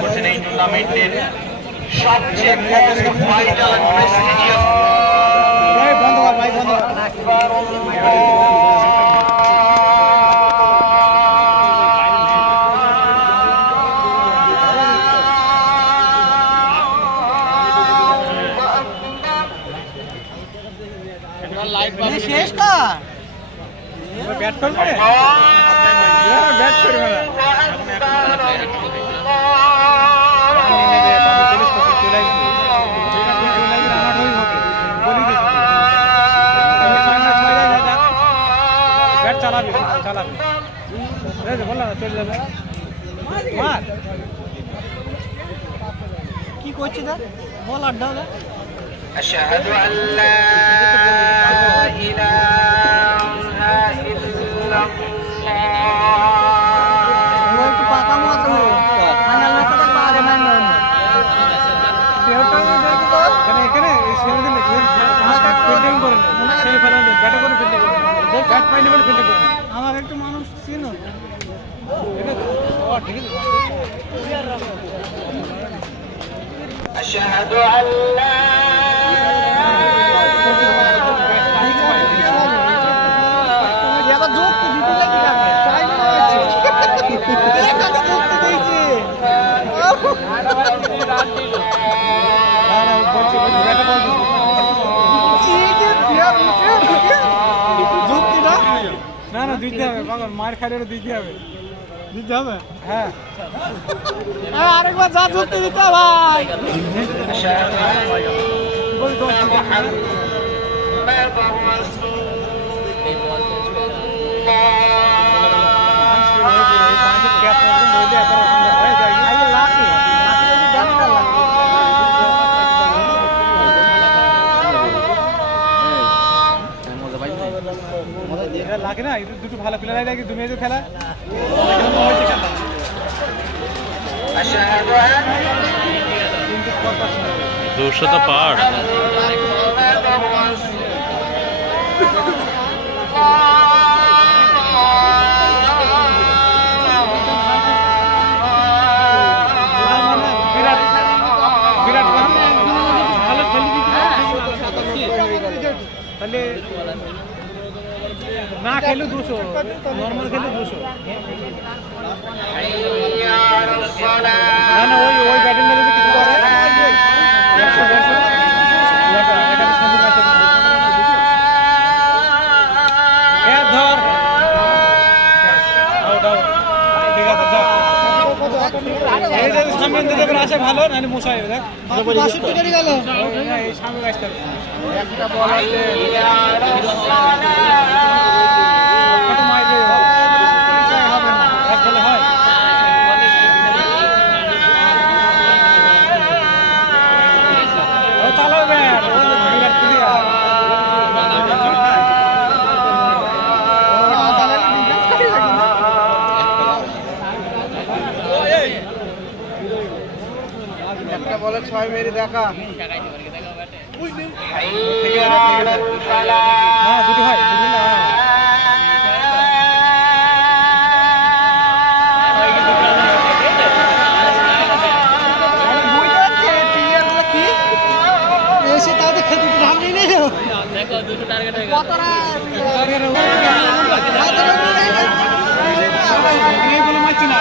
করছেন এই টুর্নামেন্টের সবচেয়ে মোস্ট ভাইটাল প্রেস্টিজিয়াস শেষ না ব্যাট করবে ব্যাট করবে না ব্যাট চালাবি চালাবি বললাম না চলে যাবে মার কি করছি দা বল আড্ডা হলে أشهد أن لا إله إلا ও একটু পাকা মতো ফাইনাল ম্যাচে দেখবা আরে ম্যান নাও বেহটা দেখি তো এখানে সেভেন দিন ফিল্ডিং করে সেই ফেলে ব্যাট করে ফিল্ডিং করে ব্যাট পাইনি বলে ফিল্ডিং করে আমার একটু মানুষ চিনো ঠিক আছে أشهد أن لا এবার যোগ তো দিতে লাগি যাবে তাই না হচ্ছে এখানে যোগ তো দিয়েছে না না দিতে হবে পাগল মার খাইলে দিতে হবে দিতে হবে হ্যাঁ আরেকবার যা যুক্তি দিতে ভাই লাগে না দুটো ভালো প্লেয়ার লাগে দু মেয়েদের খেলা أشهد أن 200 পার বিরাট বিরাট ভালো খেলি তাহলে না খেলে 200 নর্মাল খেলে 200 حي على الصلاة না না ওই ব্যাটিংটা যদি কিছু করে 100 ধর আউট আউট ঠিক আছে যা এই যে সামনে দিতে পারে আসে ভালো নাহলে মশাই দেখ 62 টাকা গেল এই সামনে আসতে একটা বল আছে على الصلاة কত মাইরে হবে না এক বলে হয় ও চালাও ব্যাট ও বিরাট প্লেয়ার একটা বলে 6 মেরে দেখা حي على الفلاح হ্যাঁ দুটো হয় দুটো না এসে তাও তো খেতে ধান নিয়ে নেই কতটা এইগুলো মারছি না